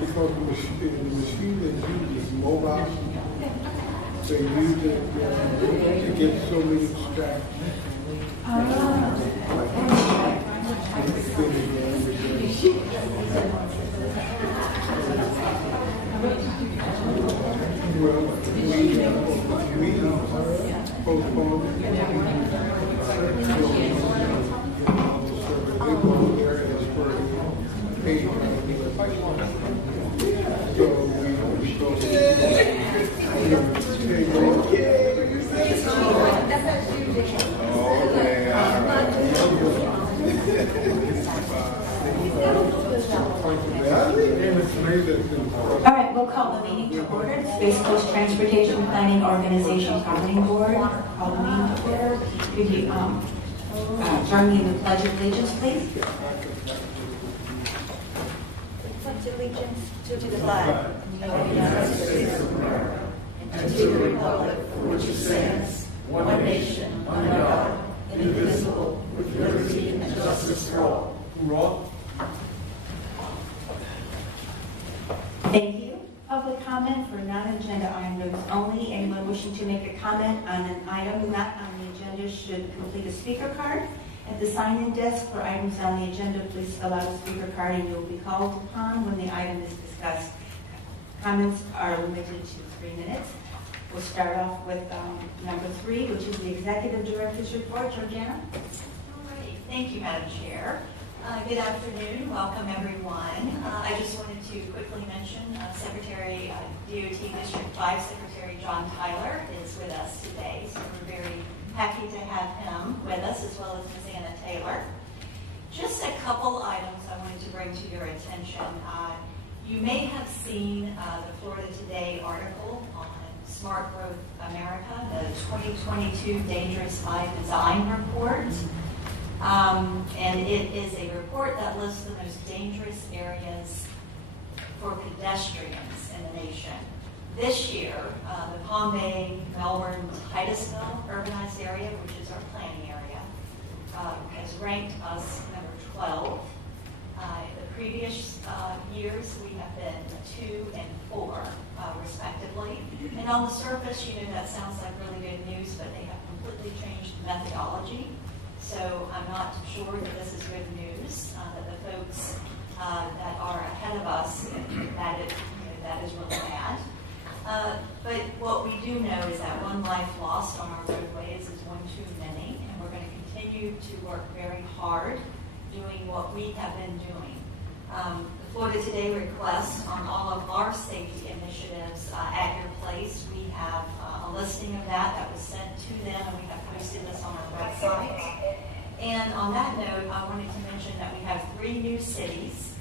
Because the machine that uses mobile, they use it to get so many distractions. Well, we postponed All right, we'll call the meeting to order. The Space Coast Transportation Planning Organization Governing Board. Call the meeting to order. Could you join me in the Pledge of Allegiance, please? Pledge allegiance to the flag of the United States of America and to the republic for which it stands, one nation, under God, indivisible, with liberty and justice for all. Thank you. Public comment for non-agenda items only. Anyone wishing to make a comment on an item not on the agenda should complete a speaker card. At the sign-in desk for items on the agenda, please fill out a speaker card and you will be called upon when the item is discussed. Comments are limited to 3 minutes. We'll start off with number 3, which is the Executive Director's Report. Georgiana? All right. Thank you, Madam Chair. Good afternoon. Welcome, everyone. I just wanted to quickly mention Secretary, DOT District 5 Secretary John Tyler is with us today, so we're very happy to have him with us, as well as Ms. Anna Taylor. Just a couple items I wanted to bring to your attention. You may have seen the Florida Today article on Smart Growth America, the 2022 Dangerous by Design report. And it is a report that lists the most dangerous areas for pedestrians in the nation. This year, the Palm Bay, Melbourne, Titusville urbanized area, which is our planning area, has ranked us number 12. The previous years, we have been 2 and 4, respectively. And on the surface, that sounds like really good news, but they have completely changed the methodology. So I'm not sure that this is good news, that the folks that are ahead of us, that is really bad. But what we do know is that one life lost on our roadways is one too many, and we're going to continue to work very hard doing what we have been doing. The Florida Today request on all of our safety initiatives at your place. We have a listing of that was sent to them, and we have posted this on our website. And on that note, I wanted to mention that we have 3 new cities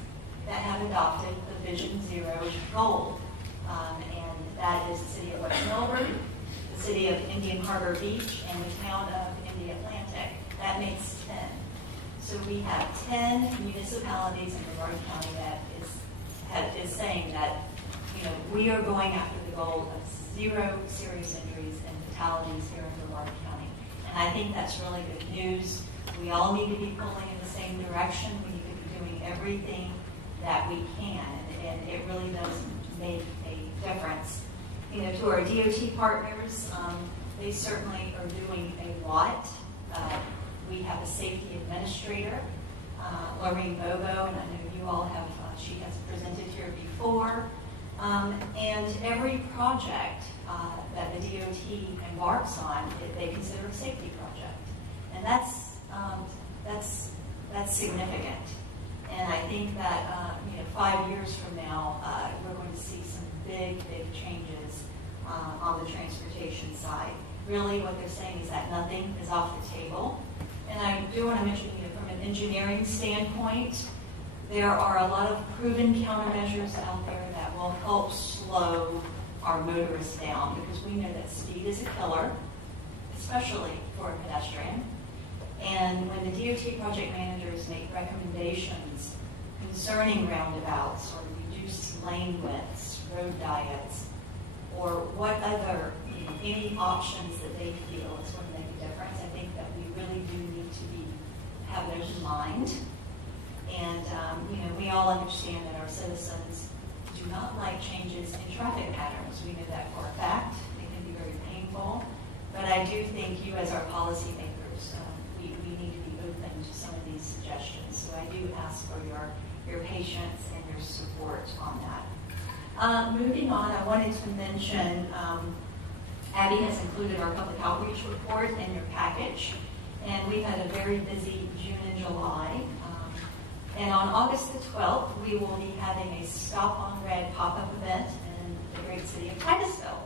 that have adopted the Vision Zero goal. And that is the city of West Melbourne, the city of Indian Harbor Beach, and the town of Indy Atlantic. That makes 10. So we have 10 municipalities in Brevard County that is saying that we are going after the goal of 0 serious injuries and fatalities here in Brevard County. And I think that's really good news. We all need to be pulling in the same direction. We need to be doing everything that we can, and it really does make a difference. To our DOT partners, they certainly are doing a lot. We have a safety administrator, Lorraine Bobo, and I know you all have, she has presented here before. And every project that the DOT embarks on, they consider a safety project. And that's significant. And I think that 5 years from now, we're going to see some big changes on the transportation side. Really, what they're saying is that nothing is off the table. And I do want to mention, from an engineering standpoint, there are a lot of proven countermeasures out there that will help slow our motorists down, because we know that speed is a killer, especially for a pedestrian. And when the DOT project managers make recommendations concerning roundabouts or reduced lane widths, road diets, or what other, any options that they feel is going to make a difference, I think that we really do need to have those in mind. And, we all understand that our citizens do not like changes in traffic patterns. We know that for a fact. It can be very painful. But I do think you as our policymakers, we need to be open to some of these suggestions. So I do ask for your patience and your support on that. Moving on, I wanted to mention Abby has included our public outreach report in your package. And we've had a very busy June and July. And on August the 12th, we will be having a Stop on Red pop-up event in the great city of Titusville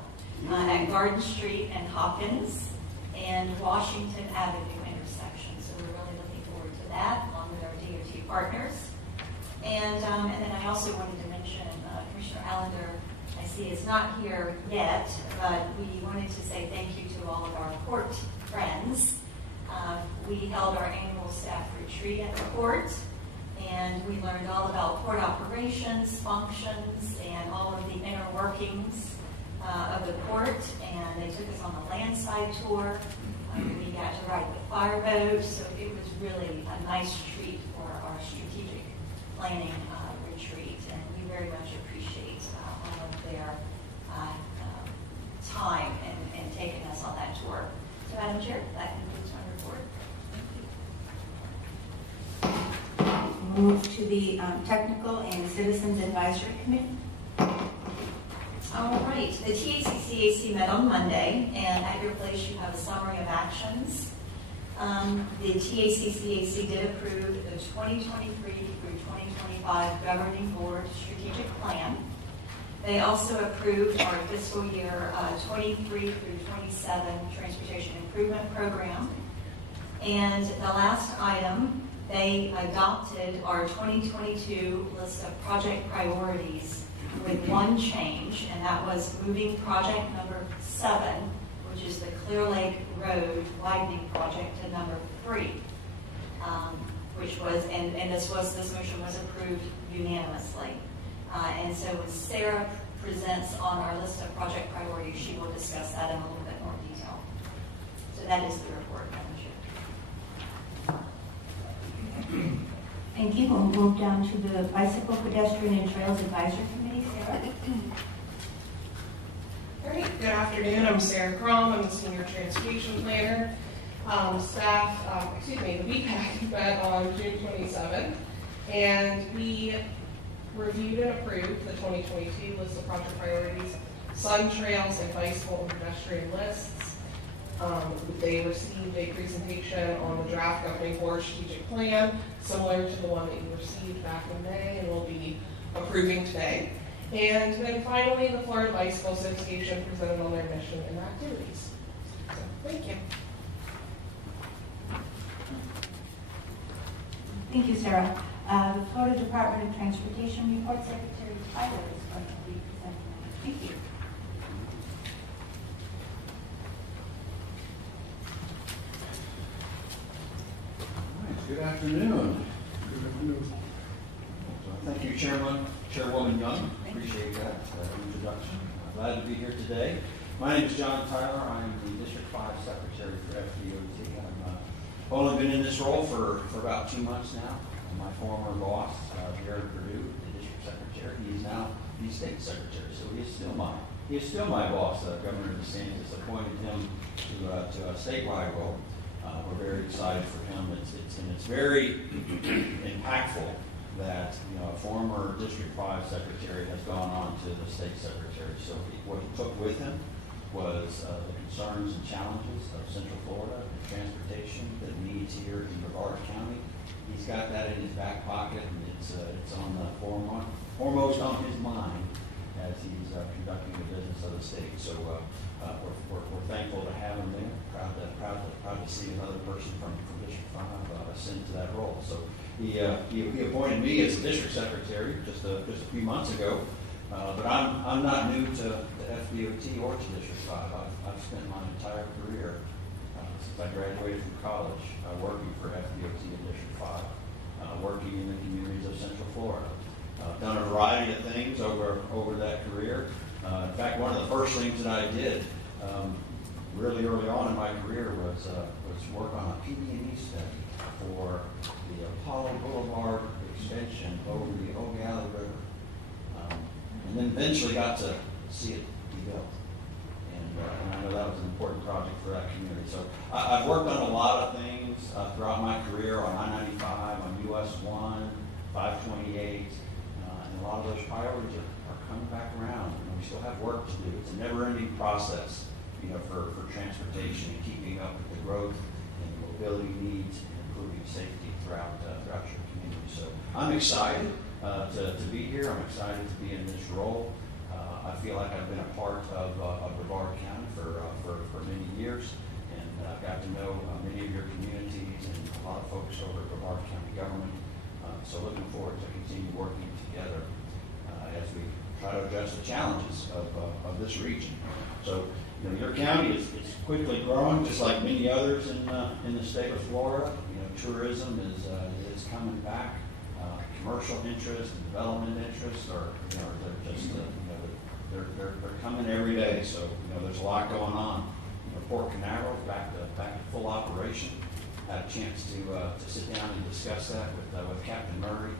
at Garden Street and Hopkins and Washington Avenue intersection. So we're really looking forward to that, along with our DOT partners. And then I also wanted to mention Commissioner Allender, I see is not here yet, but we wanted to say thank you to all of our court friends. We held our annual staff retreat at the court, and we learned all about court operations, functions, and all of the inner workings of the court. And they took us on a landside tour. We got to ride the fireboat, so it was really a nice treat for our strategic planning retreat. And we very much appreciate all of their time and taking us on that tour. So, Madam Chair, that concludes my report. Move to the Technical and Citizens Advisory Committee. All right, the TACCAC met on Monday, and at your place you have a summary of actions. The TACCAC did approve the 2023 through 2025 Governing Board Strategic Plan. They also approved our fiscal year 23 through 27 Transportation Improvement Program. And the last item, they adopted our 2022 list of project priorities with one change, and that was moving project number 7, which is the Clear Lake Road widening project, to number 3, which was, and this motion was approved unanimously. And so when Sarah presents on our list of project priorities, she will discuss that in a little bit more detail. So that is the report, Madam Chair. Thank you. We'll move down to the Bicycle, Pedestrian, and Trails Advisory Committee. Sarah? All right, good afternoon. I'm Sarah Crom. I'm the Senior Transportation Planner. The BPAC met on June 27th, and we reviewed and approved the 2022 list of project priorities, sun trails, and bicycle and pedestrian lists. They received a presentation on the draft governing board strategic plan, similar to the one that you received back in May and will be approving today. And then finally, the Florida Bicycle Association presented on their mission and activities. So, thank you. Thank you, Sarah. The Florida Department of Transportation report, Secretary Tyler is going to be presenting. Thank you. Good afternoon. Good afternoon. Thank you, Chairwoman Young. Appreciate that introduction. I'm glad to be here today. My name is John Tyler. I'm the District 5 Secretary for FDOT. I've only been in this role for about 2 months now. My former boss, Jared Perdue, the District Secretary, he is now the State Secretary, so he is still my boss. Governor DeSantis appointed him to a statewide role. We're very excited for him. It's very impactful that a former District 5 Secretary has gone on to the State Secretary. So what he took with him was the concerns and challenges of Central Florida, transportation, the needs here in Brevard County. He's got that in his back pocket, and it's on the foremost on his mind as he's conducting the business of the state. So we're thankful to have him there. Proud to see another person from District 5 ascend to that role. So he appointed me as the district secretary just a few months ago. But I'm not new to FDOT or to District 5. I've spent my entire career since I graduated from college, working for FDOT in District 5, working in the communities of Central Florida. Done a variety of things over that career. In fact, one of the first things that I did really early on in my career was work on a PB&E study for the Apollo Boulevard extension over the Ogallie River. And then eventually got to see it be built. And I know that was an important project for that community. So I've worked on a lot of things throughout my career on I-95, on US 1, 528, and a lot of those priorities are coming back around. We still have work to do. It's a never-ending process, for transportation and keeping up with the growth and mobility needs and improving safety throughout your community. So I'm excited to be here. I'm excited to be in this role. I feel like I've been a part of Brevard County for many years, and I've got to know many of your communities and a lot of folks over at Brevard County government. So looking forward to continue working together as we try to address the challenges of this region. So, your county is quickly growing, just like many others in the state of Florida. Tourism is coming back. Commercial interest and development interests are, they're just, they're coming every day. So, there's a lot going on. Port Canaveral back to full operation. Had a chance to sit down and discuss that with Captain Murray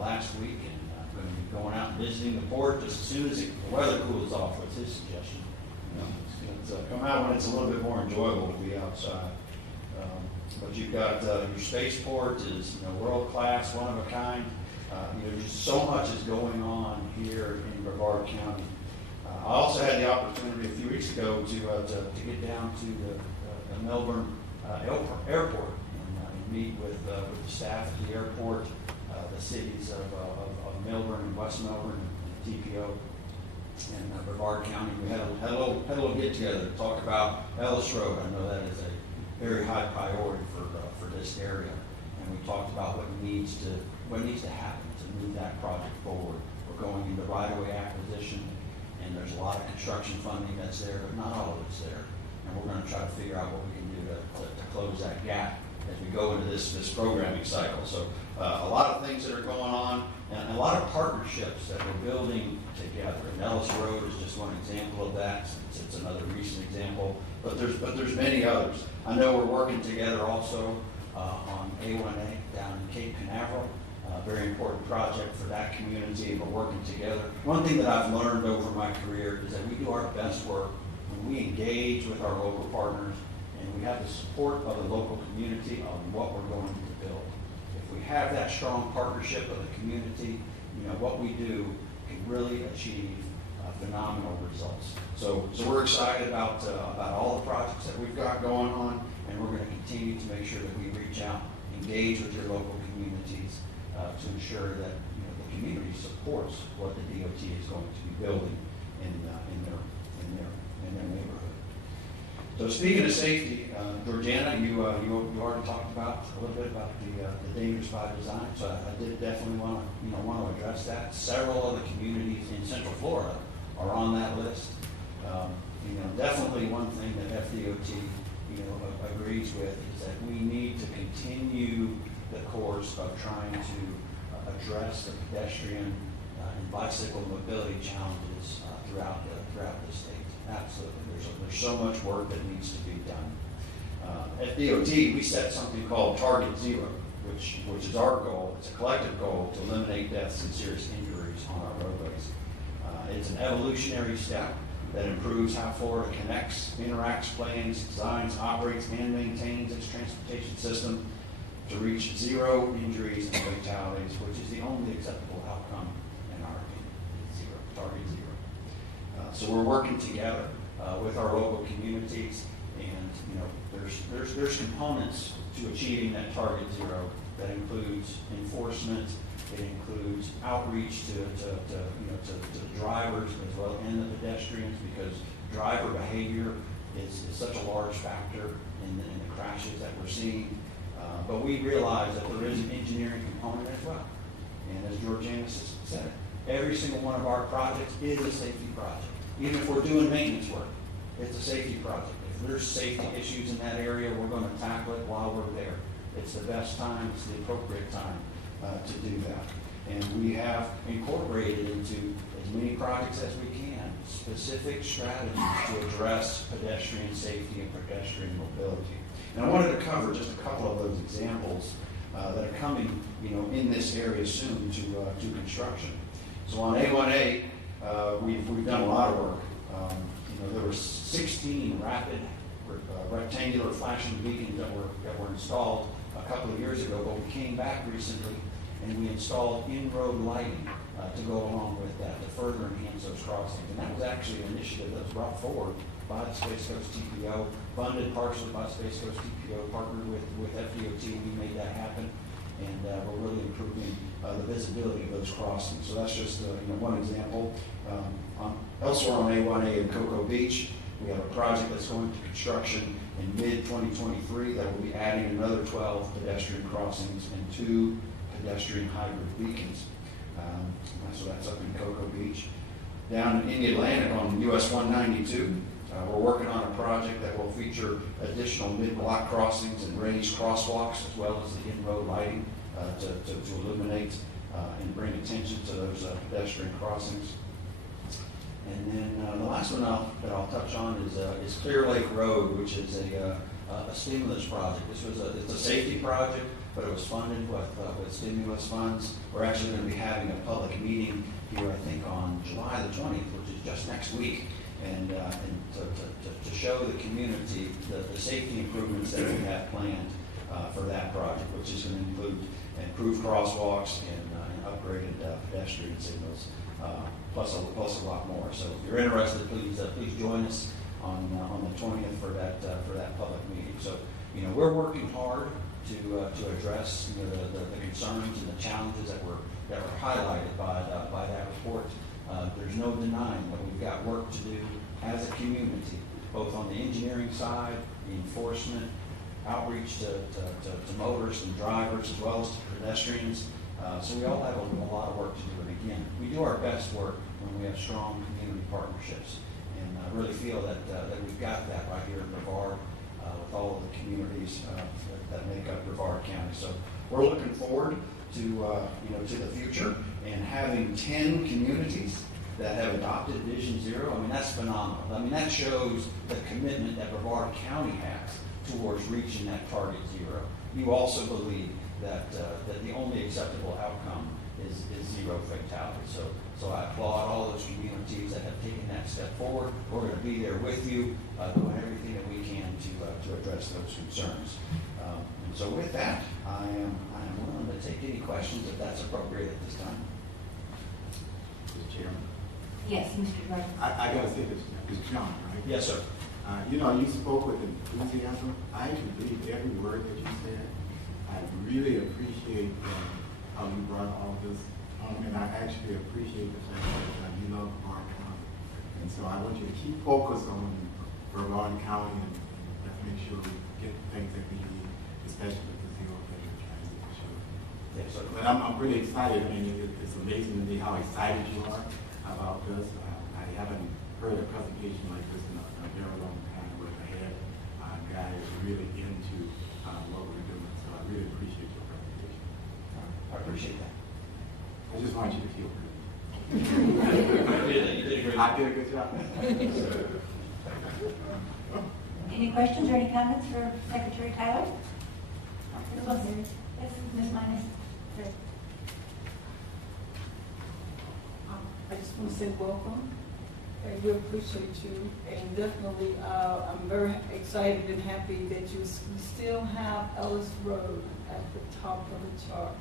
last week, and I'm going to be going out and visiting the port just as soon as the weather cools off. Was his suggestion. It's come out when it's a little bit more enjoyable to be outside. But you've got your spaceport is world class, one of a kind. Just so much is going on here in Brevard County. I also had the opportunity a few weeks ago to get down to the Melbourne airport and meet with the staff at the airport, the cities of Melbourne and West Melbourne and TPO. In Brevard County, we had a little get together to talk about Ellis Road. I know that is a very high priority for this area, and we talked about what needs to happen to move that project forward. We're going into right-of-way acquisition, and there's a lot of construction funding that's there, but not all of it's there. And we're going to try to figure out what we can do to close that gap as we go into this programming cycle. So a lot of things that are going on, and a lot of partnerships that we're building together. And Ellis Road is just one example of that. It's another recent example, but there's many others. I know we're working together also on A1A down in Cape Canaveral. Very important project for that community, and we're working together. One thing that I've learned over my career is that we do our best work when we engage with our local partners and we have the support of the local community on what we're going to build. If we have that strong partnership of the community, what we do can really achieve phenomenal results. So we're excited about all the projects that we've got going on, and we're going to continue to make sure that we reach out, engage with your local communities to ensure that the community supports what the DOT is going to be building in their neighborhood. So speaking of safety, Georgiana, you already talked about a little bit about the dangerous by design. So I did definitely want to address that. Several of the communities in Central Florida are on that list. Definitely one thing that FDOT agrees with is that we need to continue the course of trying to address the pedestrian and bicycle mobility challenges throughout the state. Absolutely, there's so much work that needs to be done. At DOT, we set something called Target Zero, which is our goal. It's a collective goal to eliminate deaths and serious injuries on our roadways. It's an evolutionary step that improves how Florida connects, interacts, plans, designs, operates, and maintains its transportation system to reach zero injuries and fatalities, which is the only acceptable outcome in our opinion. Zero, Target Zero. So we're working together with our local communities, and there's components to achieving that Target Zero that includes enforcement. It includes outreach to drivers as well and the pedestrians, because driver behavior is such a large factor in the crashes that we're seeing. But we realize that there is an engineering component as well. And as Georgiana said, every single one of our projects is a safety project. Even if we're doing maintenance work, it's a safety project. If there's safety issues in that area, we're going to tackle it while we're there. It's the best time, it's the appropriate time to do that. And we have incorporated into as many projects as we can specific strategies to address pedestrian safety and pedestrian mobility. And I wanted to cover just a couple of those examples that are coming, in this area soon to construction. So on A1A, we've done a lot of work. There were 16 rapid rectangular flashing beacons that were installed a couple of years ago, but we came back recently and we installed in-road lighting to go along with that, to further enhance those crossings. And that was actually an initiative that was brought forward by the Space Coast TPO, funded partially by Space Coast TPO, partnered with FDOT, and we made that happen. And we're really improving the visibility of those crossings. So that's just one example. Elsewhere on A1A in Cocoa Beach, we have a project that's going to construction in mid-2023 that will be adding another 12 pedestrian crossings and 2 pedestrian hybrid beacons. So that's up in Cocoa Beach. Down in the Atlantic on US 192, we're working on a project that will feature additional mid-block crossings and raised crosswalks, as well as the in-road lighting to illuminate and bring attention to those pedestrian crossings. And then the last one that I'll touch on is Clear Lake Road, which is a stimulus project. It's a safety project, but it was funded with stimulus funds. We're actually going to be having a public meeting here, I think, on July the 20th, which is just next week, and to show the community the safety improvements that we have planned for that project, which is going to include improved crosswalks and upgraded pedestrian signals, plus a lot more. So if you're interested, please join us on the 20th for that public meeting. So we're working hard to address the concerns and the challenges that were highlighted by that report. There's no denying that we've got work to do as a community, both on the engineering side, the enforcement, outreach to motorists and drivers, as well as to pedestrians. So we all have a lot of work to do. And again, we do our best work when we have strong community partnerships. And I really feel that we've got that right here in Brevard with all of the communities that make up Brevard County. So we're looking forward to the future, and having 10 communities that have adopted Vision Zero. I mean, that's phenomenal. I mean, that shows the commitment that Brevard County has towards reaching that target zero. You also believe that the only acceptable outcome is zero fatality. So I applaud all those communities that have taken that step forward. We're going to be there with you, doing everything that we can to address those concerns. And so with that, I am willing to take any questions if that's appropriate at this time. Mr. Chairman. Yes, Mr. Director. I got to say this, it's John, right? Yes, sir. You spoke with enthusiasm. I actually believe every word that you said. I really appreciate how you brought all this and I actually appreciate the fact that you love Brevard County. And so I want you to keep focused on Brevard County and let's make sure we get the things that we need, especially with the zero failure transit for sure. Yes, sir. But I'm really excited. I mean, it's amazing to me how excited you are about this. I haven't heard a presentation like this in a very long time where the head guy is really into what we're doing. So I really appreciate your presentation. I appreciate that. I just want you to feel good. You did a great job. I did a good job. Any questions or any comments for Secretary Tyler? Ms. Wilson? Yes, Ms. Minus? I just want to say welcome, and we appreciate you, and definitely I'm very excited and happy that you still have Ellis Road at the top of the chart.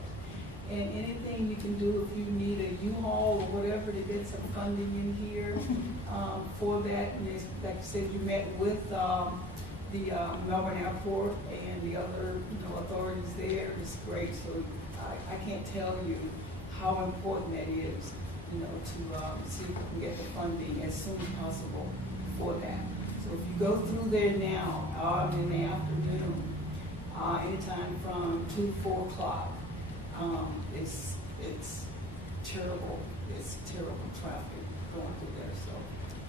And anything you can do, if you need a U-Haul or whatever to get some funding in here for that. And like you said, you met with the Melbourne Airport and the other authorities there. It's great. So I can't tell you how important that is, to see if we can get the funding as soon as possible for that. So if you go through there now, in the afternoon, anytime from 2 to 4 o'clock, it's terrible. It's terrible traffic going through there. So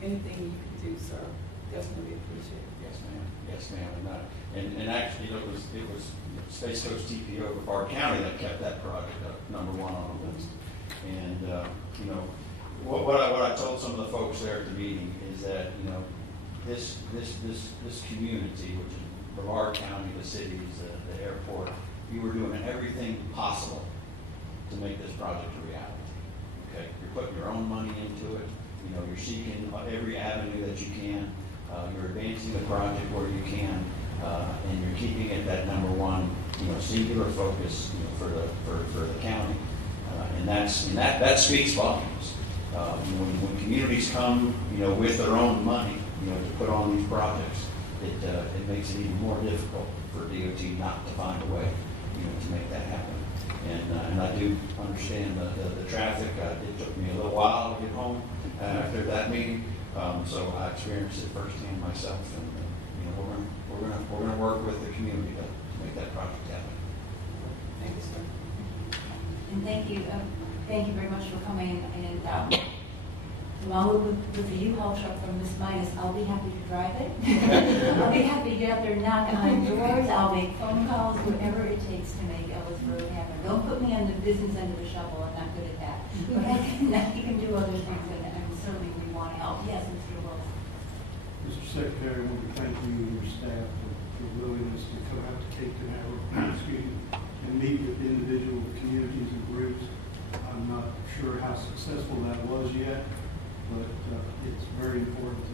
anything you can do, sir, definitely appreciate it. Yes, ma'am. Yes, ma'am. And actually, it was Space Coast TPO of our county that kept that project up #1 on the list. And you know, what I told some of the folks there at the meeting is that, you know, this community, which is Brevard County, the cities, the airport, you were doing everything possible to make this project a reality. Okay, you're putting your own money into it. You know, you're seeking every avenue that you can. You're advancing the project where you can, and you're keeping it that #1, you know, singular focus, you know, for the county, and that speaks volumes. When communities come, you know, with their own money, you know, to put on these projects, it makes it even more difficult for DOT not to find a way, you know, to make that happen. And I do understand the traffic. It took me a little while to get home after that meeting, so I experienced it firsthand myself. And you know, we're gonna work with the community to make that project happen. Thank you, sir. And thank you very much for coming. And along with the U-Haul truck from Miss Midas, I'll be happy to drive it. I'll be happy to get out there and knock on doors. I'll make phone calls, whatever it takes to make Ellis Road happen. Don't put me on the business end of the shovel. I'm not good at that. But I can do other things, and certainly we want to help. Yes, Mr. Wilson. Mr. Secretary, I want to thank you and your staff for your willingness to come out to Cape Canaveral, and meet with individual communities and groups. I'm not sure how successful that was yet, but it's very important to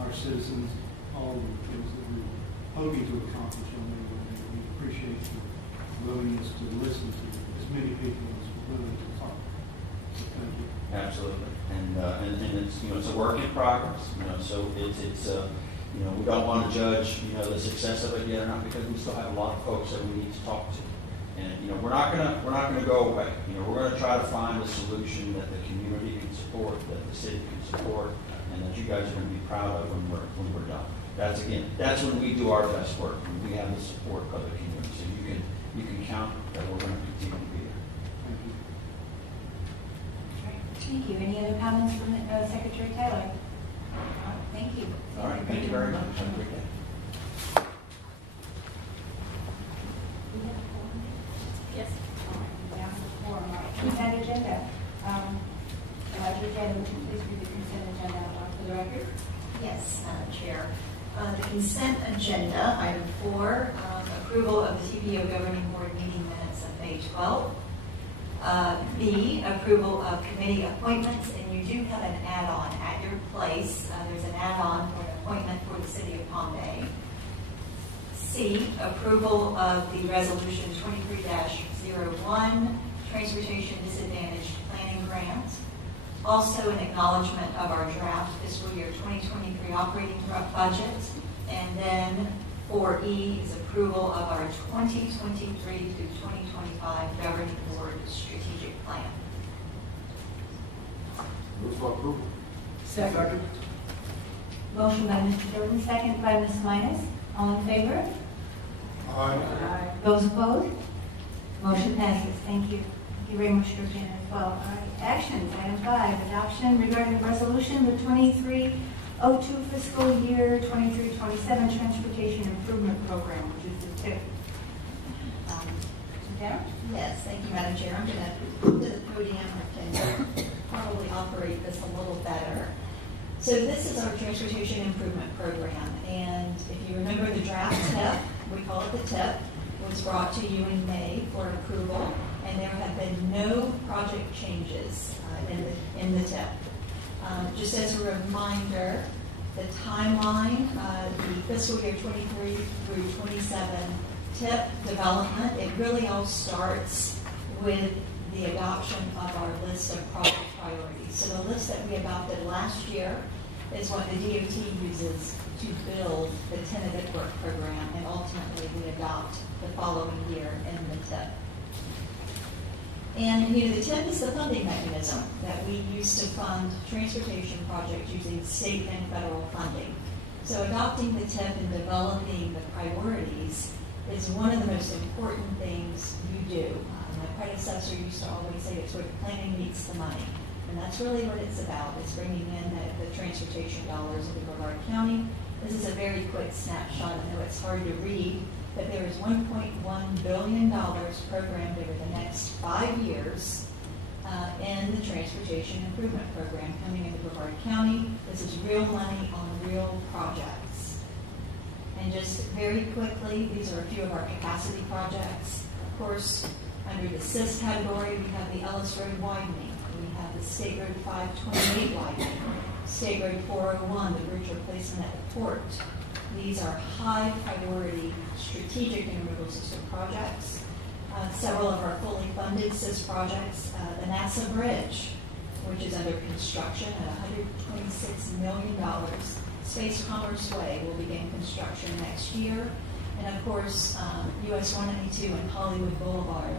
our citizens, all the things that we're hoping to accomplish on there. We appreciate your willingness to listen to as many people as we're willing to talk. So thank you. Absolutely, and it's, you know, it's a work in progress. You know, so it's you know, we don't want to judge, you know, the success of it yet or not, because we still have a lot of folks that we need to talk to. And you know, we're not gonna go away. You know, we're gonna try to find a solution that the community can support, that the city can support, and that you guys are gonna be proud of when we're done. That's when we do our best work, when we have the support of the community. So you can count that we're gonna continue to be there. Thank you. Thank you. Any other comments from Secretary Taylor? Thank you. All right, thank you very much. Have a great day. Yes. Consent agenda. Elijah Taylor, would you please read the consent agenda for the record? Yes, Madam Chair. The consent agenda, item 4, approval of the TPO Governing Board meeting minutes of May 12. B, approval of committee appointments, and you do have an add-on at your place. There's an add-on for an appointment for the City of Palm Bay. C, approval of the resolution 23-01, Transportation Disadvantaged Planning Grant. Also an acknowledgement of our draft fiscal year 2023 operating budget. And then 4E is approval of our 2023 through 2025 Governing Board Strategic Plan. Move for approval. Second. Motion by Mr. Jordan, second by Ms. Minus. All in favor? Aye. Those opposed? Motion passes. Thank you. Thank you very much, Georgina, as well. All right, actions. Item 5, adoption regarding resolution, the 2302 fiscal year 23-27 Transportation Improvement Program, which is the TIP. Mr. Taylor? Yes, thank you, Madam Chair. I'm going to come to the podium and probably operate this a little better. So this is our Transportation Improvement Program, and if you remember the draft TIP, we call it the TIP, was brought to you in May for approval, and there have been no project changes in the TIP. Just as a reminder, the timeline, the fiscal year 23 through 27 TIP development, it really all starts with the adoption of our list of project priorities. So the list that we adopted last year is what the DOT uses to build the tentative work program, and ultimately we adopt the following year in the TIP. And the TIP is the funding mechanism that we use to fund transportation projects using state and federal funding. So adopting the TIP and developing the priorities is one of the most important things you do. My predecessor used to always say it's where the planning meets the money. And that's really what it's about, is bringing in the transportation dollars into Brevard County. This is a very quick snapshot. I know it's hard to read, but there is $1.1 billion programmed over the next 5 years in the Transportation Improvement Program coming into Brevard County. This is real money on real projects. And just very quickly, these are a few of our capacity projects. Of course, under the SIS category, we have the Ellis Road widening. We have the State Road 528 widening, State Road 401, the bridge replacement at the port. These are high priority strategic intermodal system projects. Several of our fully funded SIS projects, the NASA Bridge, which is under construction at $126 million. Space Commerce Way will begin construction next year. And of course, US 192 and Hollywood Boulevard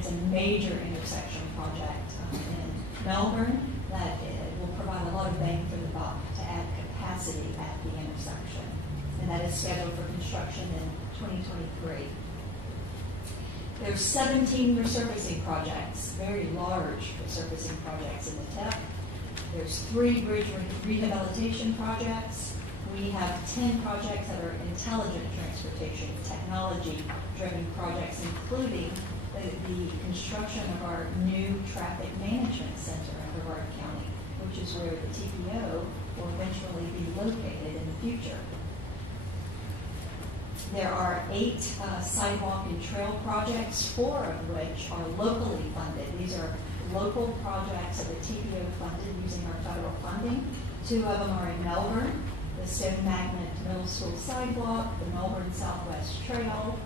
is a major intersection project in Melbourne that will provide a lot of bang for the buck to add capacity at the intersection. And that is scheduled for construction in 2023. There's 17 resurfacing projects, very large resurfacing projects in the TIP. There's 3 bridge rehabilitation projects. We have 10 projects that are intelligent transportation, technology-driven projects, including the construction of our new traffic management center in Brevard County, which is where the TPO will eventually be located in the future. There are 8 sidewalk and trail projects, 4 of which are locally funded. These are local projects that the TPO funded using our federal funding. 2 of them are in Melbourne, the Stone Magnet Middle School Sidewalk, the Melbourne Southwest Trail,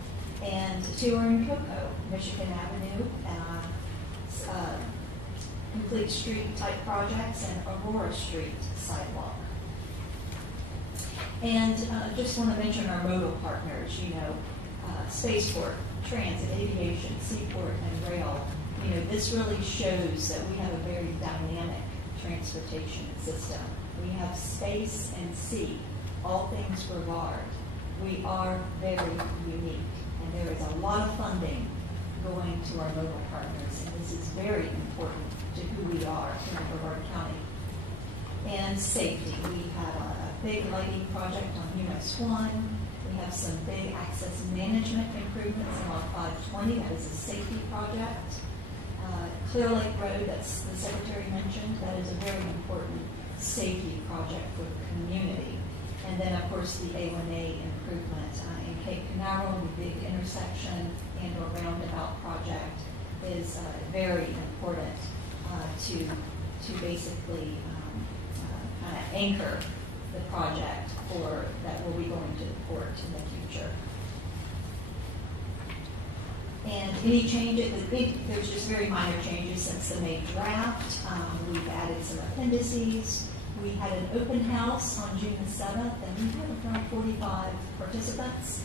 and 2 are in Cocoa, Michigan Avenue, Complete Street type projects, and Aurora Street sidewalk. And just want to mention our modal partners, spaceport, transit, aviation, seaport, and rail. This really shows that we have a very dynamic transportation system. We have space and sea, all things Brevard. We are very unique, and there is a lot of funding going to our local partners, and this is very important to who we are in Brevard County. And safety, we have a big lighting project on US 1. We have some big access management improvements on 520, that is a safety project. Clear Lake Road, that's the Secretary mentioned, that is a very important safety project for the community. And then, of course, the A1A improvement in Cape Canaveral, the big intersection and or roundabout project is very important to basically kind of anchor the project that will be going to the port in the future. And any changes, there's just very minor changes since the May draft. We've added some appendices. We had an open house on June the 7th, and we had around 45 participants.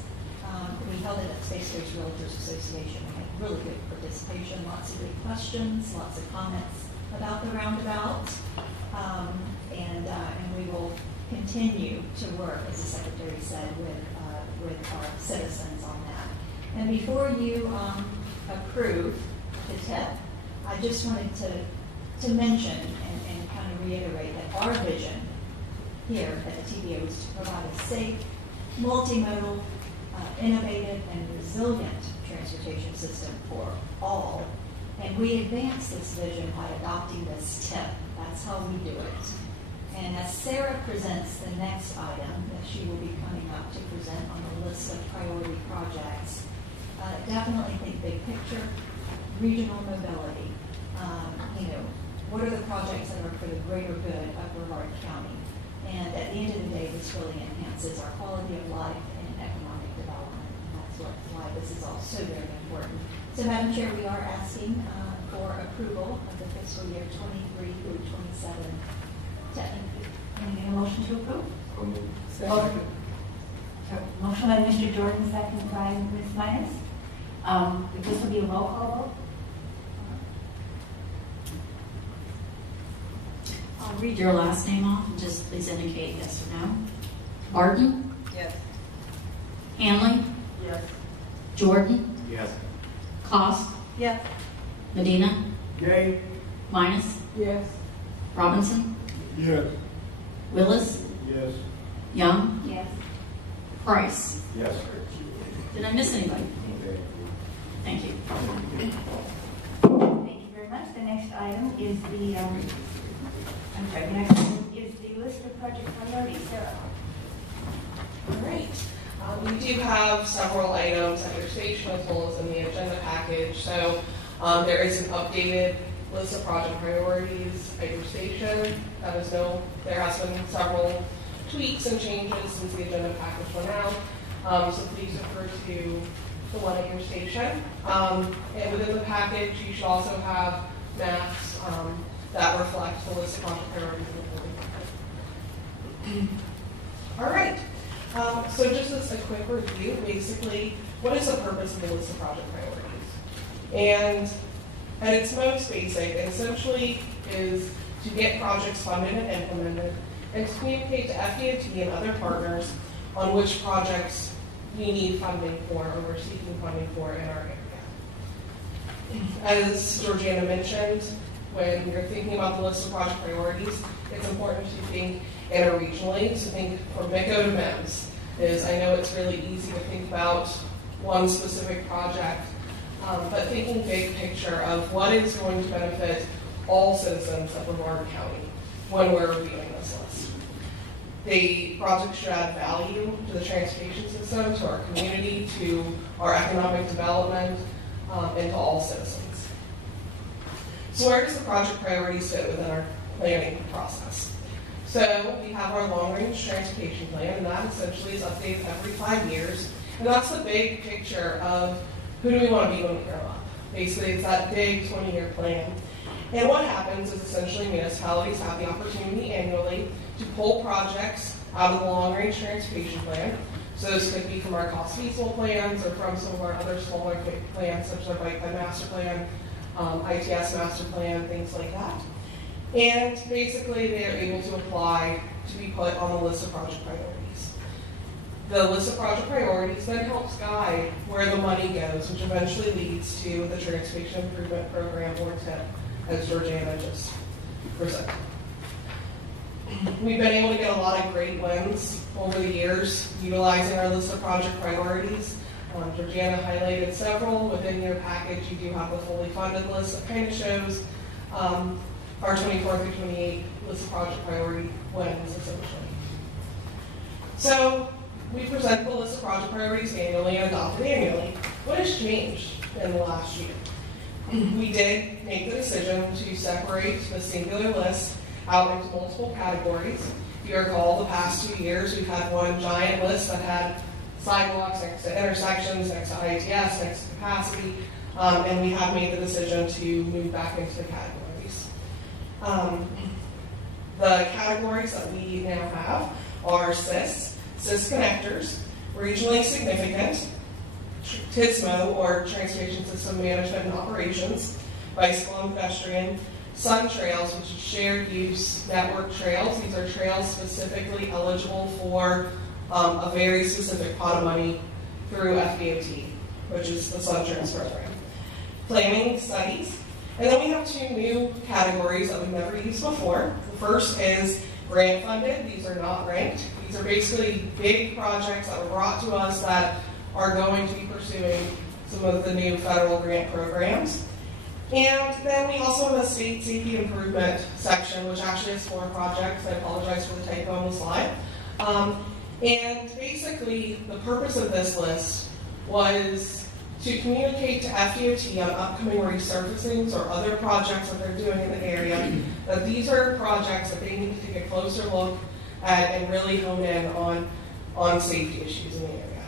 We held it at Space Coast Realtors Association. We had really good participation, lots of good questions, lots of comments about the roundabout. And we will continue to work, as the Secretary said, with our citizens on that. And before you approve the TIP, I just wanted to mention and kind of reiterate that our vision here at the TPO is to provide a safe, multimodal, innovative, and resilient transportation system for all. And we advance this vision by adopting this TIP. That's how we do it. And as Sarah presents the next item that she will be coming up to present on the list of priority projects, definitely think big picture, regional mobility. What are the projects that are for the greater good of Brevard County? And at the end of the day, this really enhances our quality of life and economic development. And that's why this is all so very important. So, Madam Chair, we are asking for approval of the fiscal year 23 through 27. Can I get a motion to approve? Second. Motion by Mr. Jordan, second by Ms. Minus. This will be a roll call vote. I'll read your last name off and just please indicate yes or no. Barton? Yes. Hanley? Yes. Jordan? Yes. Cost? Yes. Medina? Yay. Minus? Yes. Robinson? Yes. Willis? Yes. Young? Yes. Price? Yes. Did I miss anybody? Thank you. Thank you very much. The next item is the, the next item is the list of project priorities. Sarah. All right. We do have several items at your station as well as in the agenda package. So there is an updated list of project priorities at your station. There has been several tweaks and changes since the agenda package went out. So please refer to the one at your station. And within the package, you should also have maps that reflect the list of project priorities. All right. So just as a quick review, basically, what is the purpose of the list of project priorities? And at its most basic, it essentially is to get projects funded and implemented and to communicate to FDOT and other partners on which projects we need funding for or we're seeking funding for in our area. As Georgiana mentioned, when you're thinking about the list of project priorities, it's important to think interregionally, to think from MICO to MEMS. I know it's really easy to think about one specific project, but thinking big picture of what is going to benefit all citizens of Brevard County when we're reviewing this list. The project should add value to the transportation system, to our community, to our economic development, and to all citizens. So where does the project priorities fit within our planning process? So we have our long-range transportation plan, and that essentially is updated every 5 years. And that's the big picture of who do we want to be when we grow up. Basically, it's that big 20-year plan. And what happens is essentially municipalities have the opportunity annually to pull projects out of the long-range transportation plan. So this could be from our cost feasible plans or from some of our other smaller plans, such as our Bike Plan Master Plan, ITS Master Plan, things like that. And basically, they are able to apply to be put on the list of project priorities. The list of project priorities then helps guide where the money goes, which eventually leads to the Transportation Improvement Program, or TIP, as Georgiana just presented. We've been able to get a lot of great wins over the years utilizing our list of project priorities. Georgiana highlighted several. Within your package, you do have the fully funded list that kind of shows our 24 through 28 list of project priority wins, essentially. So we present the list of project priorities annually and adopt it annually. What has changed in the last year? We did make the decision to separate the singular list out into multiple categories. If you recall, the past 2 years, we've had one giant list that had sidewalks next to intersections, next to ITS, next to capacity, and we have made the decision to move back into the categories. The categories that we now have are CIS connectors, regionally significant, TSMO, or Transportation System Management and Operations, bicycle and pedestrian, Sun Trails, which is shared use network trails. These are trails specifically eligible for a very specific pot of money through FDOT, which is the Sun Trails program. Planning studies. And then we have 2 new categories that we've never used before. The first is grant funded. These are not ranked. These are basically big projects that were brought to us that are going to be pursuing some of the new federal grant programs. And then we also have a state safety improvement section, which actually has 4 projects. I apologize for the typo on the slide. And basically, the purpose of this list was to communicate to FDOT on upcoming resurfacings or other projects that they're doing in the area, that these are projects that they need to take a closer look at and really hone in on safety issues in the area.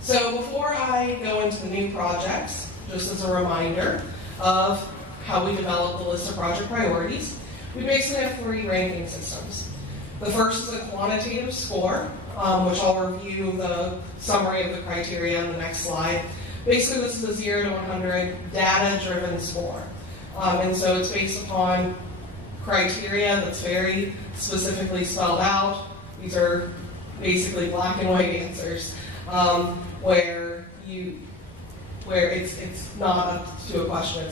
So before I go into the new projects, just as a reminder of how we develop the list of project priorities, we basically have 3 ranking systems. The first is a quantitative score, which I'll review the summary of the criteria on the next slide. Basically, this is a 0 to 100 data-driven score. And so it's based upon criteria that's very specifically spelled out. These are basically black and white answers, where it's not up to a question.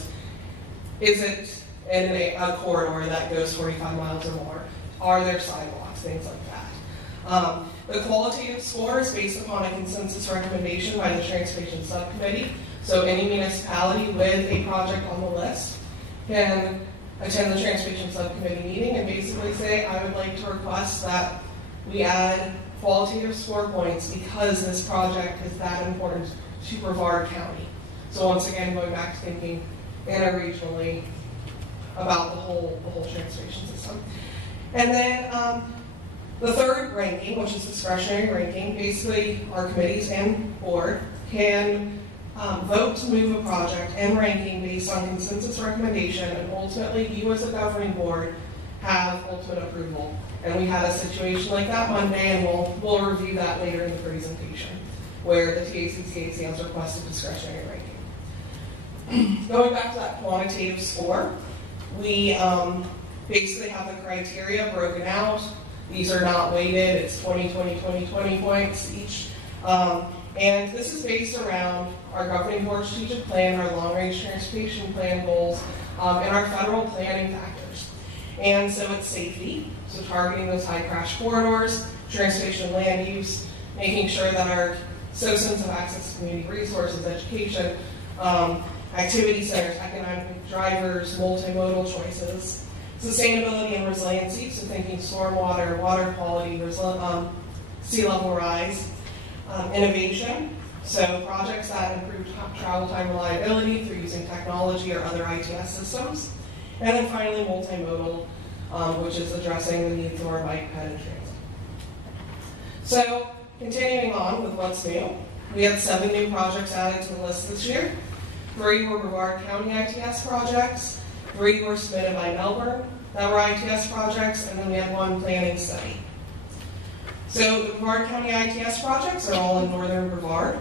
Is it in a corridor that goes 45 miles or more? Are there sidewalks, things like that? The qualitative score is based upon a consensus recommendation by the Transportation Subcommittee. So any municipality with a project on the list can attend the Transportation Subcommittee meeting and basically say, I would like to request that we add qualitative score points because this project is that important to Brevard County. So once again, going back to thinking interregionally about the whole transportation system. And then the third ranking, which is discretionary ranking, basically our committees and board can vote to move a project and ranking based on consensus recommendation, and ultimately you as a governing board have ultimate approval. And we had a situation like that Monday, and we'll review that later in the presentation, where the TACCAC has requested discretionary ranking. Going back to that quantitative score, we basically have the criteria broken out. These are not weighted, it's 20, 20, 20, 20 points each. And this is based around our governing board strategic plan, our long-range transportation plan goals, and our federal planning factors. And so it's safety, so targeting those high crash corridors, transportation land use, making sure that our citizens have access to community resources, education, activity centers, economic drivers, multimodal choices, sustainability and resiliency, so thinking stormwater, water quality, sea level rise, innovation, so projects that improve travel time reliability through using technology or other ITS systems, and then finally multimodal, which is addressing the needs of our bike, ped, and transit. So continuing on with what's new, we had 7 new projects added to the list this year. 3 were Brevard County ITS projects, 3 were submitted by Melbourne that were ITS projects, and then we had 1 planning study. So the Brevard County ITS projects are all in northern Brevard.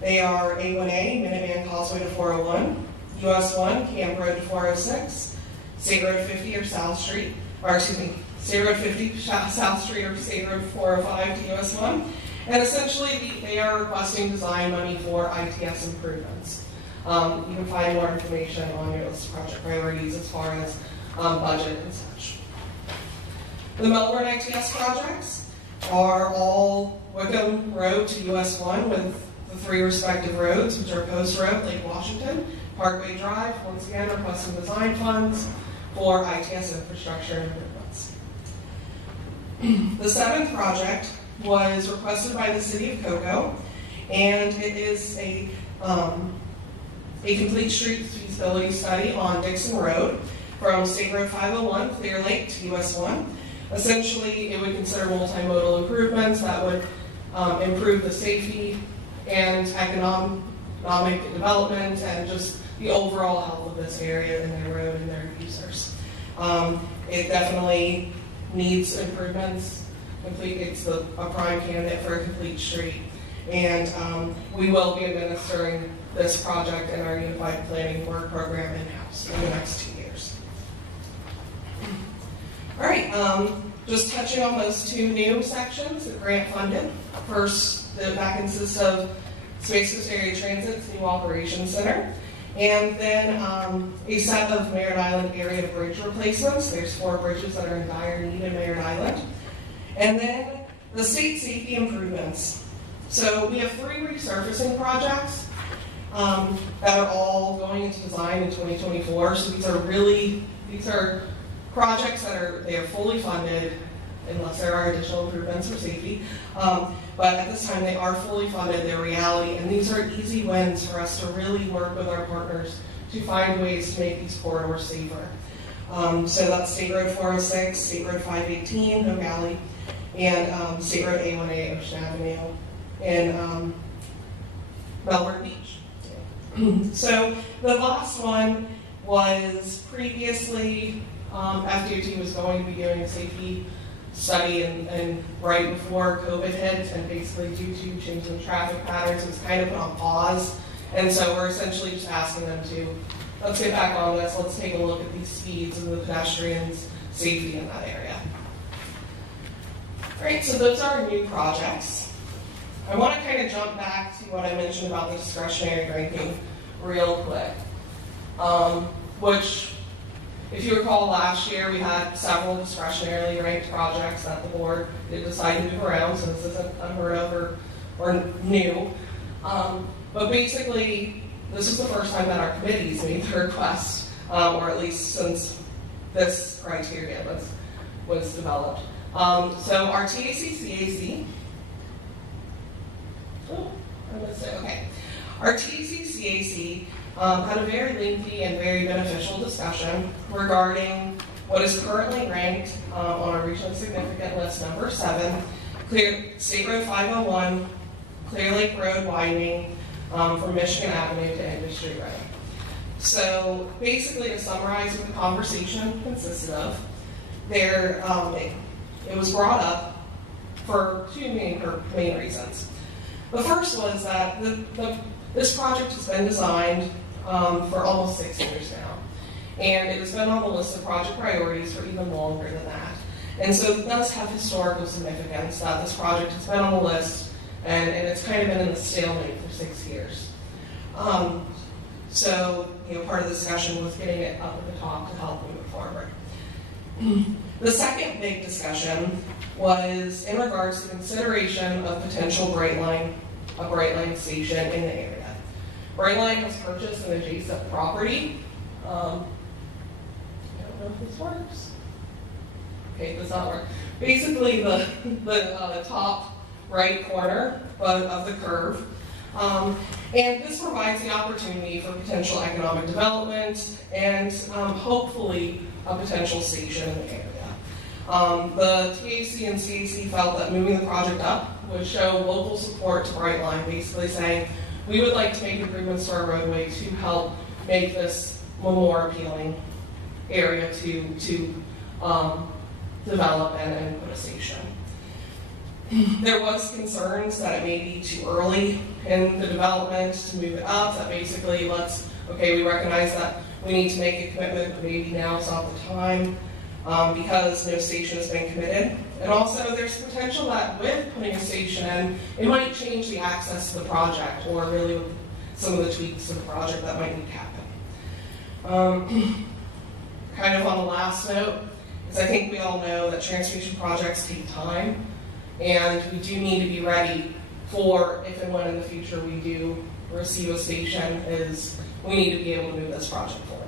They are A1A, Minuteman Causeway to 401, US 1, Camp Road to 406, State Road 50 or South Street, or excuse me, State Road 50 South Street or State Road 405 to US 1. And essentially they are requesting design money for ITS improvements. You can find more information on your list of project priorities as far as budget and such. The Melbourne ITS projects are all Wickham Road to US 1 with the 3 respective roads, which are Post Road, Lake Washington, Parkway Drive, once again requesting design funds for ITS infrastructure improvements. The 7th project was requested by the City of Cocoa, and it is a complete street feasibility study on Dixon Road from State Road 501, Clear Lake to US 1. Essentially, it would consider multimodal improvements that would improve the safety and economic development and just the overall health of this area and their road and their users. It definitely needs improvements. It's a prime candidate for a complete street. And we will be administering this project in our Unified Planning Board program in-house in the next 2 years. All right, just touching on those 2 new sections, the grant funded. First, that consists of Space Coast Area Transit's new operations center, and then a set of Merritt Island area bridge replacements. There's 4 bridges that are in dire need in Merritt Island. And then the state safety improvements. So we have 3 resurfacing projects that are all going into design in 2024. So these are projects that are fully funded unless there are additional improvements for safety. But at this time they are fully funded, they're reality, and these are easy wins for us to really work with our partners to find ways to make these corridors safer. So that's State Road 406, State Road 518, Hope Valley, and State Road A1A, Ocean Avenue, and Melbourne Beach. So the last one was previously, FDOT was going to be doing a safety study and right before COVID hit, and basically due to changes in traffic patterns, it was kind of put on pause. And so we're essentially just asking them to, let's get back on this, let's take a look at these speeds and the pedestrians' safety in that area. All right, so those are our new projects. I want to kind of jump back to what I mentioned about the discretionary ranking real quick, which If you recall, last year we had several discretionarily ranked projects that the board did decide to move around, so this isn't unheard of or new. But basically, this is the first time that our committees made the request, or at least since this criteria was developed. So our TAC-CAC, Our TAC-CAC had a very lengthy and very beneficial discussion regarding what is currently ranked on our regionally significant list, number 7, State Road 501, Clear Lake Road widening from Michigan Avenue to Industry Road. So basically, to summarize what the conversation consisted of, it was brought up for two main reasons. The first was that this project has been designed for almost 6 years now, and it has been on the list of project priorities for even longer than that. And so it does have historical significance that this project has been on the list, and it's kind of been in the stalemate for 6 years. So, part of the discussion was getting it up at the top to help move it forward. The second big discussion was in regards to consideration of potential Brightline station in the area. Brightline has purchased an adjacent property. I don't know if this works. Okay, it does not work. Basically, the top right corner of the curve. And this provides the opportunity for potential economic development and hopefully a potential station in the area. The TAC and CAC felt that moving the project up would show local support to Brightline, basically saying, we would like to make improvements to our roadway to help make this a more appealing area to develop and put a station. There was concerns that it may be too early in the development to move it up, that basically we recognize that we need to make a commitment, but maybe now's not the time because no station has been committed. And also there's potential that with putting a station in, it might change the access to the project, or really with some of the tweaks to the project that might need to happen. Kind of on the last note, is I think we all know that transportation projects take time, and we do need to be ready for if and when in the future we do receive a station, we need to be able to move this project forward.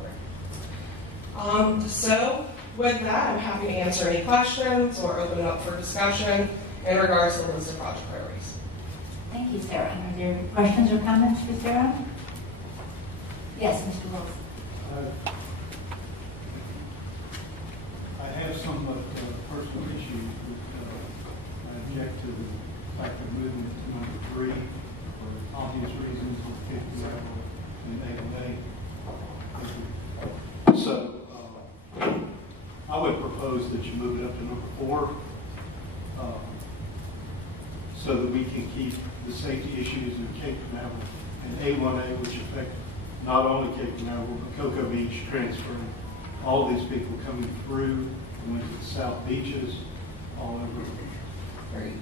So with that, I'm happy to answer any questions or open it up for discussion in regards to the list of project priorities. Thank you, Sarah. Are there questions or comments for Sarah? Yes, Mr. Wilson. I have some personal issues with, I object to the fact of moving it to number 3 for obvious reasons with 50 level and A. So I would propose that you move it up to number 4 so that we can keep the safety issues in Cape Canaveral and A1A, which affect not only Cape Canaveral, but Cocoa Beach, transferring all these people coming through and went to the South Beaches, all over.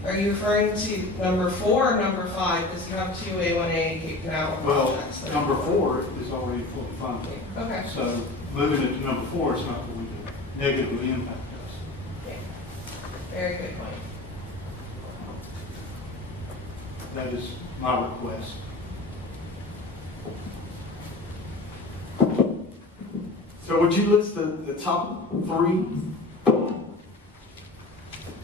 Are you referring to number 4 or number 5? Because you have 2 A1A Cape Canaveral projects. Well, number 4 is already fully funded. Okay. So moving it to number 4 is not going to negatively impact us. Okay. Very good point. That is my request. So would you list the top 3?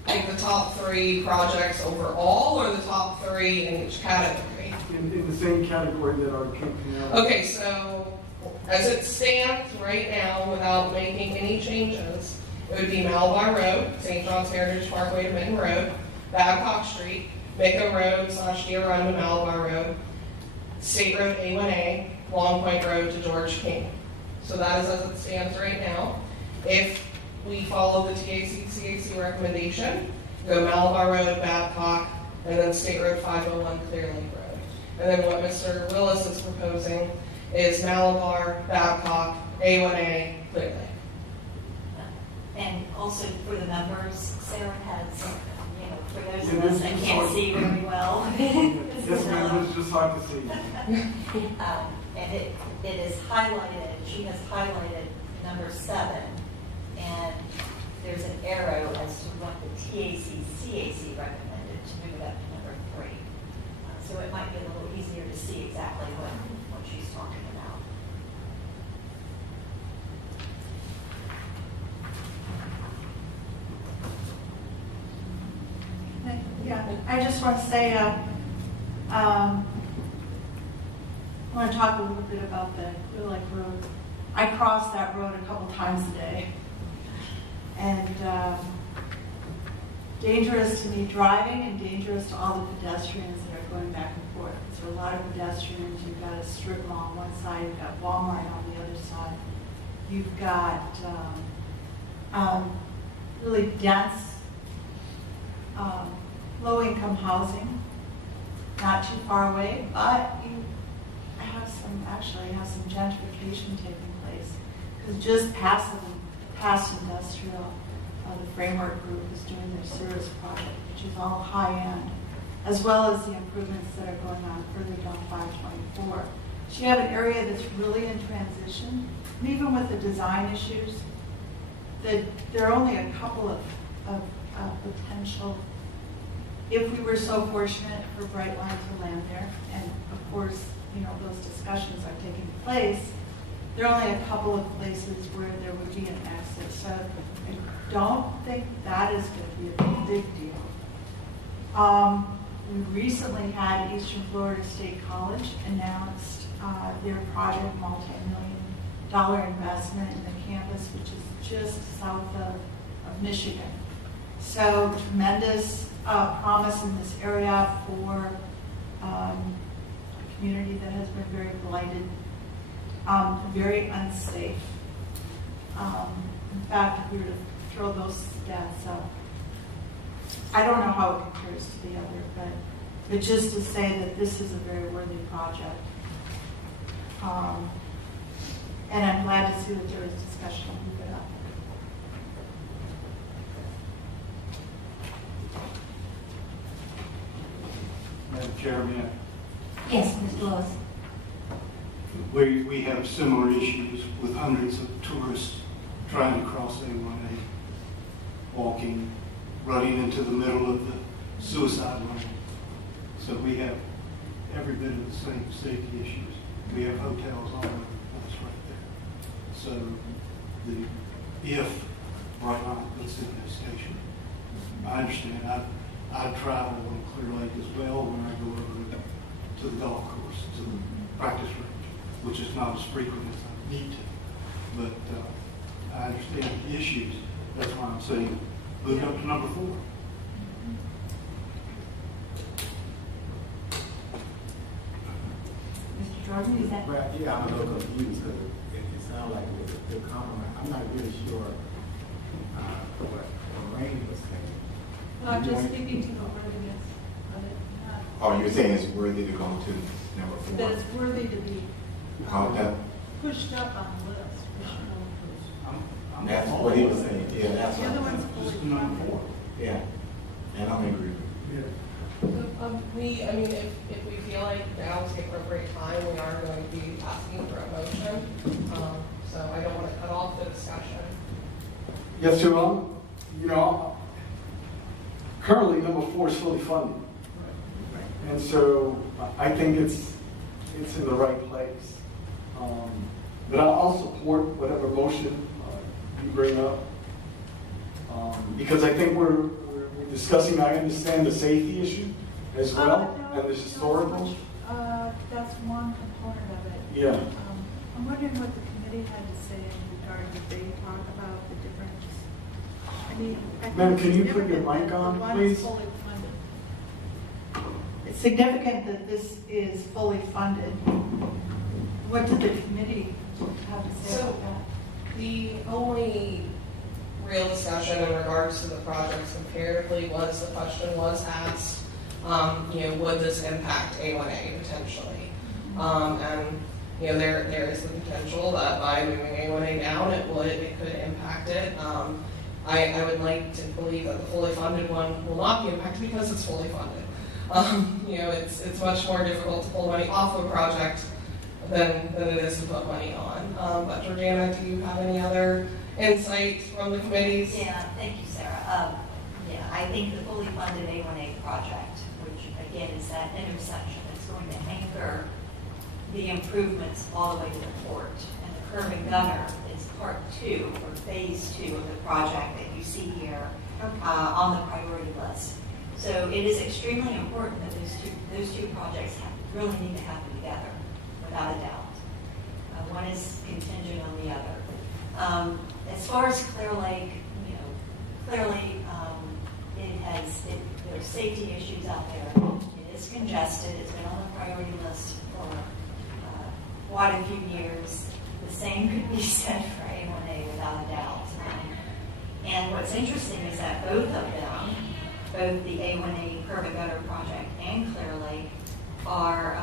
Like the top 3 projects overall, or the top 3 in each category? In the same category that our Cape Canal. Okay, so as it stands right now, without making any changes, it would be Malabar Road, St. John's Heritage Parkway to Benton Road, Babcock Street, Mako Road / Deer Run to Malabar Road, State Road A1A, Long Point Road to George King. So that is as it stands right now. If we follow the TAC-CAC recommendation, go Malabar Road, Babcock, and then State Road 501, Clear Lake Road. And then what Mr. Willis is proposing is Malabar, Babcock, A1A, Clear Lake. And also for the members, Sarah has, for those of us that can't see very well. Yes, ma'am, it's just hard to see. And it is highlighted, she has highlighted number 7, and there's an arrow as to what the CAC recommended to move it up to number 3. So it might be a little easier to see exactly what she's talking about. Yeah, I just want to say, I want to talk a little bit about the Clear Lake Road. I cross that road a couple times a day. And dangerous to me driving and dangerous to all the pedestrians that are going back and forth. So a lot of pedestrians, you've got a strip mall on one side, you've got Walmart on the other side. You've got really dense low-income housing, not too far away, but you actually have some gentrification taking place. Because just past industrial, the Framework Group is doing their Cirrus project, which is all high-end, as well as the improvements that are going on further down 524. So you have an area that's really in transition, and even with the design issues, there are only a couple of potential. If we were so fortunate for Bright Line to land there, and of course, those discussions are taking place, there are only a couple of places where there would be an exit. So I don't think that is going to be a big deal. We recently had Eastern Florida State College announced their project multi-million-dollar investment in the campus, which is just south of Michigan. So tremendous promise in this area for a community that has been very blighted, very unsafe. In fact, if we were to throw those stats up, I don't know how it compares to the other, but just to say that this is a very worthy project. And I'm glad to see that there is discussion on move it up. Madam Chairman, Yes, Mr. Lewis. we have similar issues with hundreds of tourists trying to cross A1A, walking, running into the middle of the suicide lane. So we have every bit of the same safety issues. We have hotels all over the place right there. So if Bright Line puts in that station, I understand. I travel on Clear Lake as well when I go over to the golf course, to the practice range, which is not as frequent as I need to. But I understand the issues. That's why I'm saying move up to number 4. Mr. Jordan, is that? Well, yeah, I'm a little confused because it sounds like it was a good compromise. I'm not really sure what Lorraine was saying. I'm just speaking to the worthiness of it. Oh, you're saying it's worthy to go to number 4? That it's worthy to be That, pushed up on the list. that's what he was saying. Yeah, that's The what other I'm one's saying. fully Just number funded. 4. Yeah, and I'm in agreement. If we feel like now is the appropriate time, we are going to be asking for a motion. So I don't want to cut off the discussion. Yes, sir. Currently, number 4 is fully funded. And so I think it's in the right place. But I'll support whatever motion you bring up. Because I think we're discussing, I understand the safety issue as well, and the historical. That's one component of it. Yeah. I'm wondering what the committee had to say in regard to they talk about the difference. I mean, I think Ma'am, it's can you put your significant mic that on, the one please? is fully funded. It's significant that this is fully funded. What did the committee have to say So- about that? The only real discussion in regards to the projects comparatively was the question was asked, would this impact A1A potentially? And there is the potential that by moving A1A down, it could impact it. I would like to believe that the fully funded one will not be impacted because it's fully funded. It's much more difficult to pull money off of a project than it is to put money on. But Georgiana, do you have any other insights from the committees? Yeah, thank you, Sarah. Yeah, I think the fully funded A1A project, which again is that intersection, that's going to anchor the improvements all the way to the port. And the curb and gutter is part 2 or phase 2 of the project that you see here on the priority list. So it is extremely important that those two projects really need to happen together, without a doubt. One is contingent on the other. As far as Clear Lake, clearly there's safety issues out there. It is congested. It's been on the priority list for quite a few years. The same could be said for A1A without a doubt. And what's interesting is that both of them, both the A1A curb and gutter project and Clear Lake, are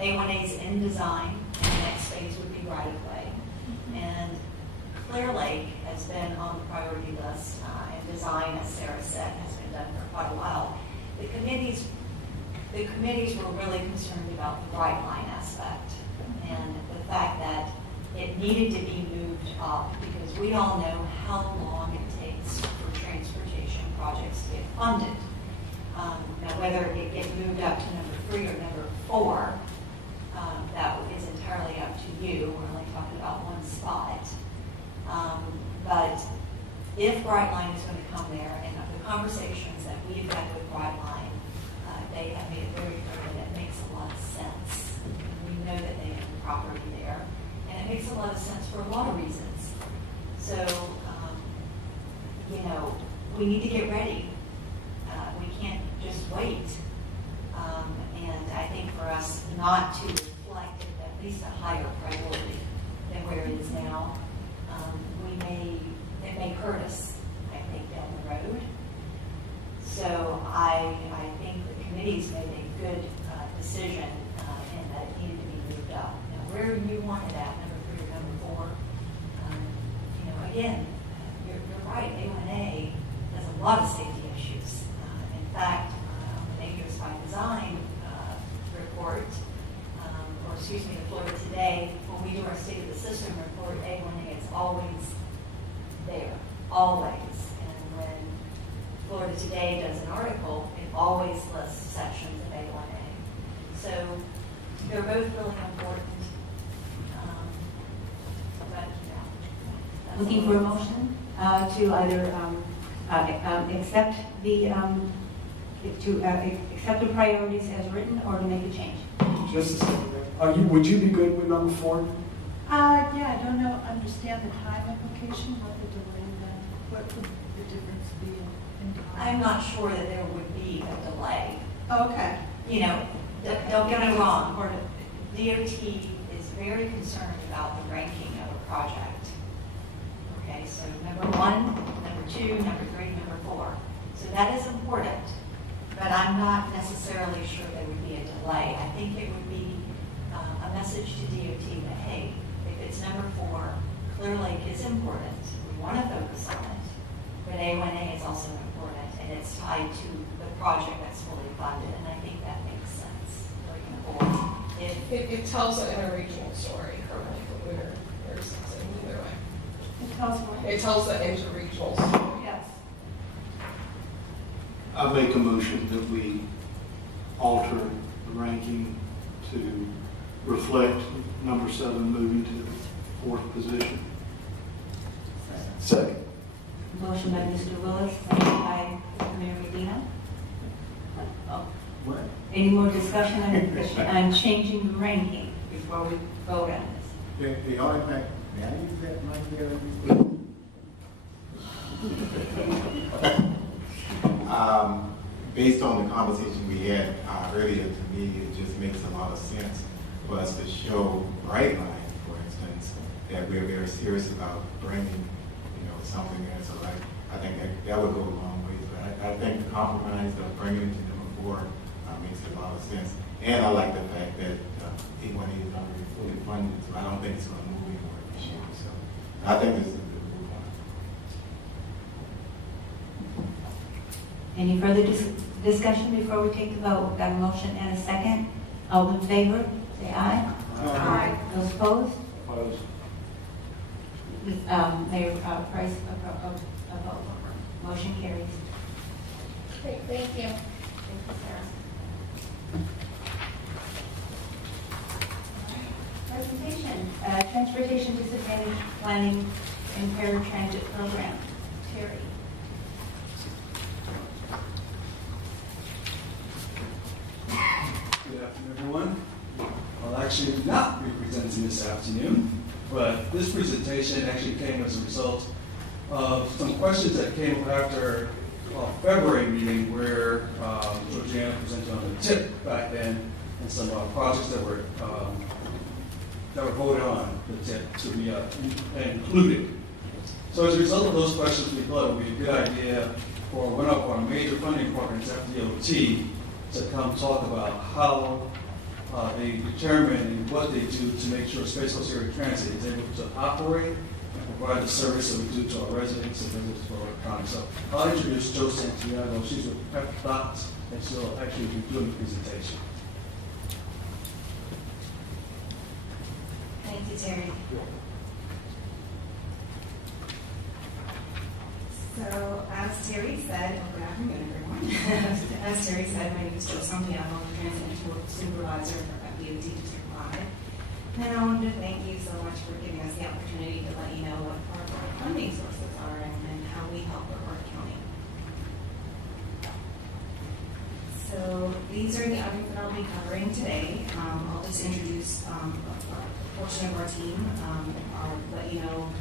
A1A's in design, and the next phase would be right of way. And Clear Lake has been on the priority list, and design, as Sarah said, has been done for quite a while. The committees were really concerned about the bright line aspect and the fact that it needed to be moved up, because we all know how long it takes for transportation projects to get funded. Now, whether it gets moved up to number 3 or number 4, that is entirely up to you. We're only talking about one spot. But if Brightline is going to come there, and the conversations that we've had with Brightline, they have made it very clear that it makes a lot of sense. We know that they have the property there, and it makes a lot of sense for a lot of reasons. So, we need to get ready. We can't just wait. And I think for us not to reflect at least a higher priority than where it is now, it may hurt us, I think, down the road. So I think the committee's made a good decision in that it needed to be moved up. Now, where you want it at, number 3 or number 4, again, you're right, A1A has a lot of safety issues. In fact, on the Dangerous by Design report, the Florida Today, when we do our State of the System report, A1A is always there, always. And when Florida Today does an article, it always lists sections of A1A. So they're both really important. Looking for a motion to either accept the priorities as written, or to make a change. Just a second. Would you be good with number 4? Yeah, I don't understand the time implication, what the delay then, what would the difference be in time? I'm not sure that there would be a delay. Oh, okay. Don't get me wrong. DOT is very concerned about the ranking of a project. Okay, so number 1, number 2, number 3, number 4. So that is important, but I'm not necessarily sure there would be a delay. I think it would be a message to DOT that, hey, if it's number 4, Clear Lake is important. We want to focus on it, but A1A is also important, and it's tied to the project that's fully funded, and I think that makes sense looking forward. It tells an interregional story from or something, either way. It tells what? It tells the interregional story. Yes. I make a motion that we alter the ranking to reflect number 7 moving to the 4th position. Second. Motion by Mr. Willis, second by Mayor Medina. What? Any more discussion on changing the ranking before we vote on this? The artifact, may I use that mic there? Based on the conversation we had earlier, to me, it just makes a lot of sense for us to show Brightline, for instance, that we're very serious about bringing, something there. So I think that would go a long way. But I think the compromise of bringing it to number 4 makes a lot of sense. And I like the fact that A1A is already fully funded, so I don't think it's going to move anywhere this year. So I think this is a good move on. Any further discussion before we take the vote? Got a motion and a second. All in favor, say aye. Aye. Those opposed? Opposed? Mayor Price, a vote. Motion carries. Great, thank you. Thank you, Sarah. Presentation, Transportation Disadvantage Planning and Paratransit Program. Terry. Good afternoon, everyone. I'll actually not be presenting this afternoon, but this presentation actually came as a result of some questions that came up after a February meeting where Georgiana presented on the tip back then and some projects that were voted on the tip to be included. So as a result of those questions, we thought it would be a good idea for one of our major funding partners, FDOT, to come talk about how they determine and what they do to make sure Space Coast Area Transit is able to operate and provide the service that we do to our residents and visitors for our county. So I'll introduce Jo Santiago. She's with FDOT, and she'll actually be doing the presentation. Thank you, Terry. So, as Terry said, good afternoon, everyone. As Terry said, my name is Jo Santiago. I'm the Transit Supervisor for FDOT District 5. And I wanted to thank you so much for giving us the opportunity to let you know what our funding sources are and how we help Brevard County. So, these are the items that I'll be covering today. I'll just introduce a portion of our team. I'll let you know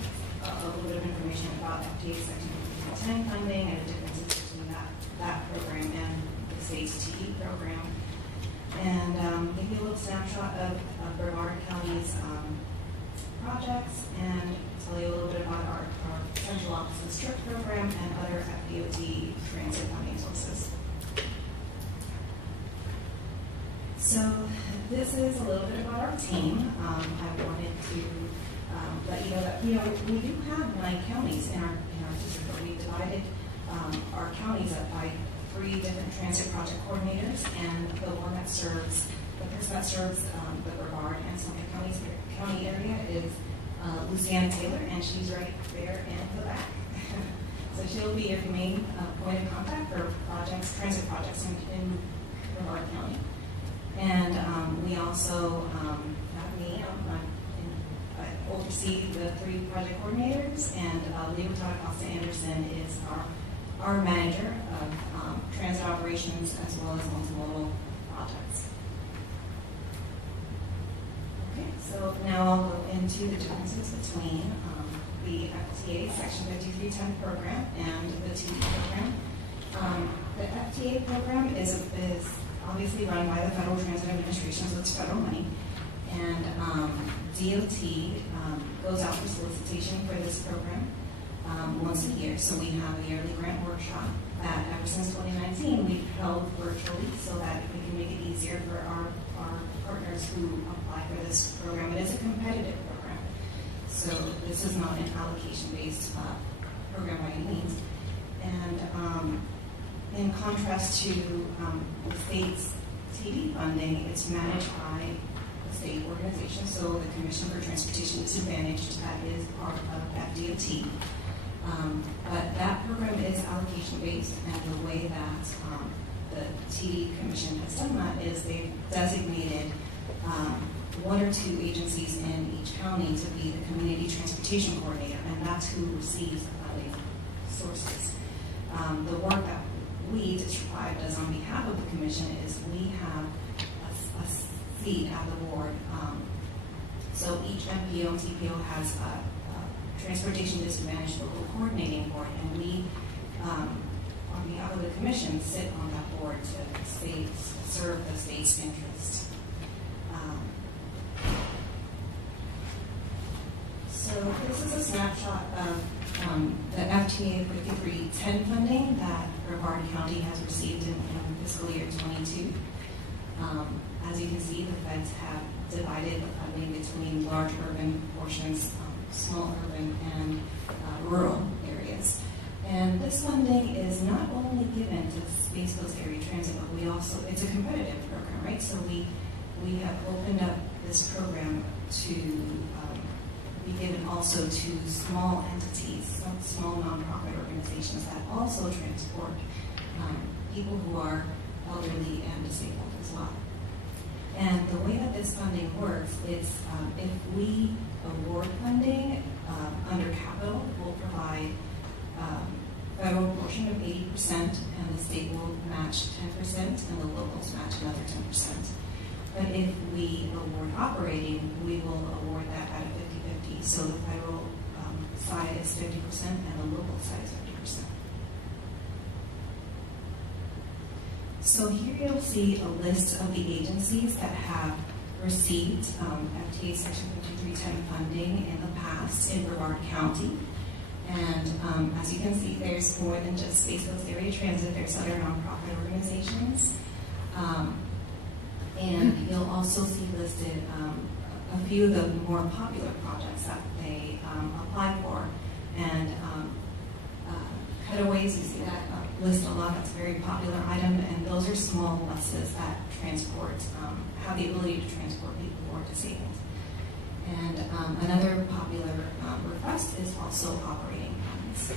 a little bit of information about FTA Section 10 funding and the differences between that program and the state's TD program. And give you a little snapshot of Brevard County's projects and tell you a little bit about our Central Office's TRIP program and other FDOT transit funding sources. So this is a little bit about our team. I wanted to let you know that we do have 9 counties in our district, but we divided our counties up by 3 different transit project coordinators, and the person that serves the Brevard and Summit County area is Luciana Taylor, and she's right there in the back. So she'll be your main point of contact for transit projects in Brevard County. And we also have me. I oversee the 3 project coordinators, and Leota Acosta Anderson is our manager of transit operations as well as multimodal projects. Okay, so now I'll go into the differences between the FTA Section 5310 program and the TD program. The FTA program is obviously run by the Federal Transit Administration, so it's federal money. And DOT goes out for solicitation for this program once a year. So we have a yearly grant workshop that ever since 2019 we've held virtually so that we can make it easier for our partners who apply for this program. It is a competitive program. So this is not an allocation-based program by any means. And in contrast to the state's TD funding, it's managed by the state organization, so the Commission for Transportation Disadvantaged, that is part of FDOT. But that program is allocation-based, and the way that the TD Commission has done that is they've designated 1 or 2 agencies in each county to be the Community Transportation Coordinator, and that's who receives the funding sources. The work that we, District 5, does on behalf of the Commission is we have a seat at the board. So each MPO and TPO has a Transportation Disadvantaged Local Coordinating Board, and we, on behalf of the Commission, sit on that board to serve the state's interest. So this is a snapshot of the FTA 5310 funding that Brevard County has received in fiscal year 22. As you can see, the feds have divided the funding between large urban portions, small urban, and rural areas. And this funding is not only given to Space Coast Area Transit, but it's a competitive program, right? So we we have opened up this program to be given also to small entities, some small nonprofit organizations that also transport people who are elderly and disabled as well. And the way that this funding works is if we award funding under capital, we'll provide federal portion of 80%, and the state will match 10%, and the locals match another 10%. But if we award operating, we will award that at a 50-50. So the federal side is 50% and the local side is 50%. So here you'll see a list of the agencies that have received FTA Section 5310 funding in the past in Brevard County. And as you can see, there's more than just Space Coast Area Transit. There's other nonprofit organizations. And you'll also see listed a few of the more popular projects that they apply for. And cutaways, you see that list a lot. That's a very popular item. And those are small buses that transport, have the ability to transport people who are disabled. And another popular request is also operating funds.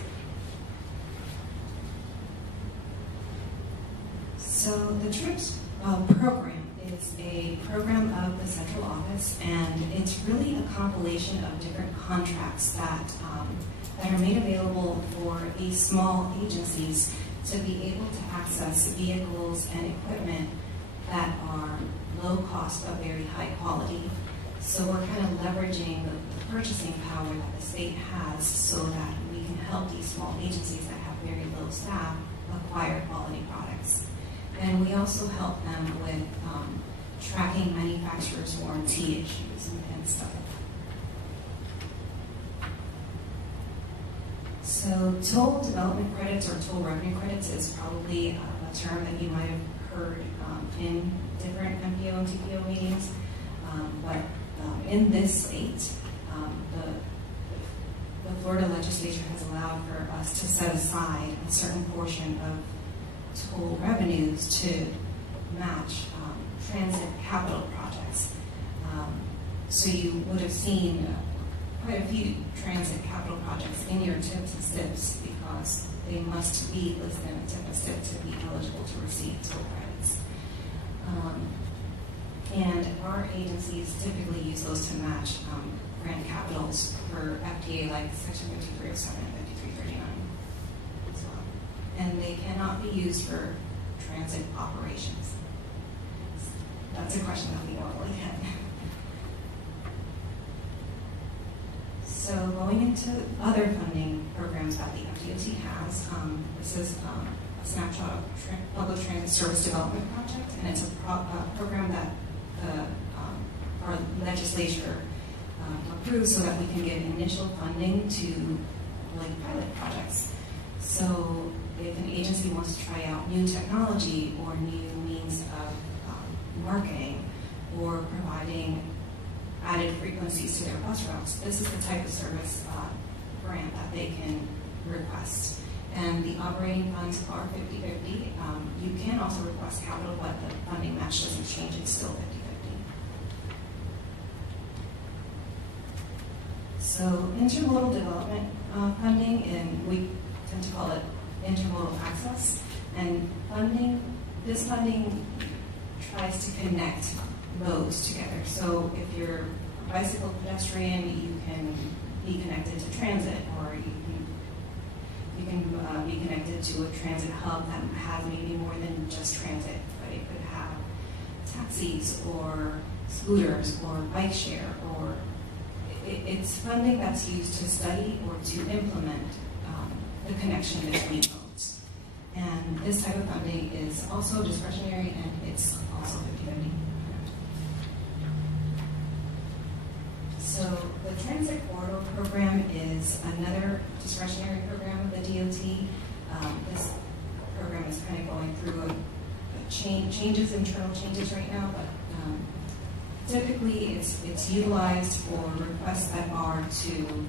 So the TRIPS program is a program of the central office, and it's really a compilation of different contracts that are made available for these small agencies to be able to access vehicles and equipment that are low cost but very high quality. So we're kind of leveraging the purchasing power that the state has so that we can help these small agencies that have very low staff acquire quality products. And we also help them with tracking manufacturers' warranty issues and stuff like that. So toll development credits or toll revenue credits is probably a term that you might have heard in different MPO and TPO meetings. But in this state, the Florida legislature has allowed for us to set aside a certain portion of toll revenues to match transit capital projects. So you would have seen quite a few transit capital projects in your TIPs and STIPs because they must be listed in a TIP and STIP to be eligible to receive toll credits. And our agencies typically use those to match grant capitals for FTA like Section 5307 and 5339 as well. And they cannot be used for transit operations. That's a question that we normally get. So going into other funding programs that the FDOT has, this is a snapshot of Public Transit Service Development Project, and it's a program that our legislature approves so that we can give initial funding to like pilot projects. So if an agency wants to try out new technology or new means of marketing or providing added frequencies to their bus routes, this is the type of service grant that they can request. And the operating funds are 50-50. You can also request capital, but the funding match doesn't change. It's still 50-50. So intermodal development funding, and we tend to call it intermodal access. And this funding tries to connect modes together. So if you're a bicycle pedestrian, you can be connected to transit, or you can be connected to a transit hub that has maybe more than just transit, but it could have taxis or scooters or bike share, or it's funding that's used to study or to implement the connection between modes. And this type of funding is also discretionary, and it's also 50-50. So the Transit Corridor Program is another discretionary program of the DOT. This program is kind of going through internal changes right now, but typically it's utilized for requests that are to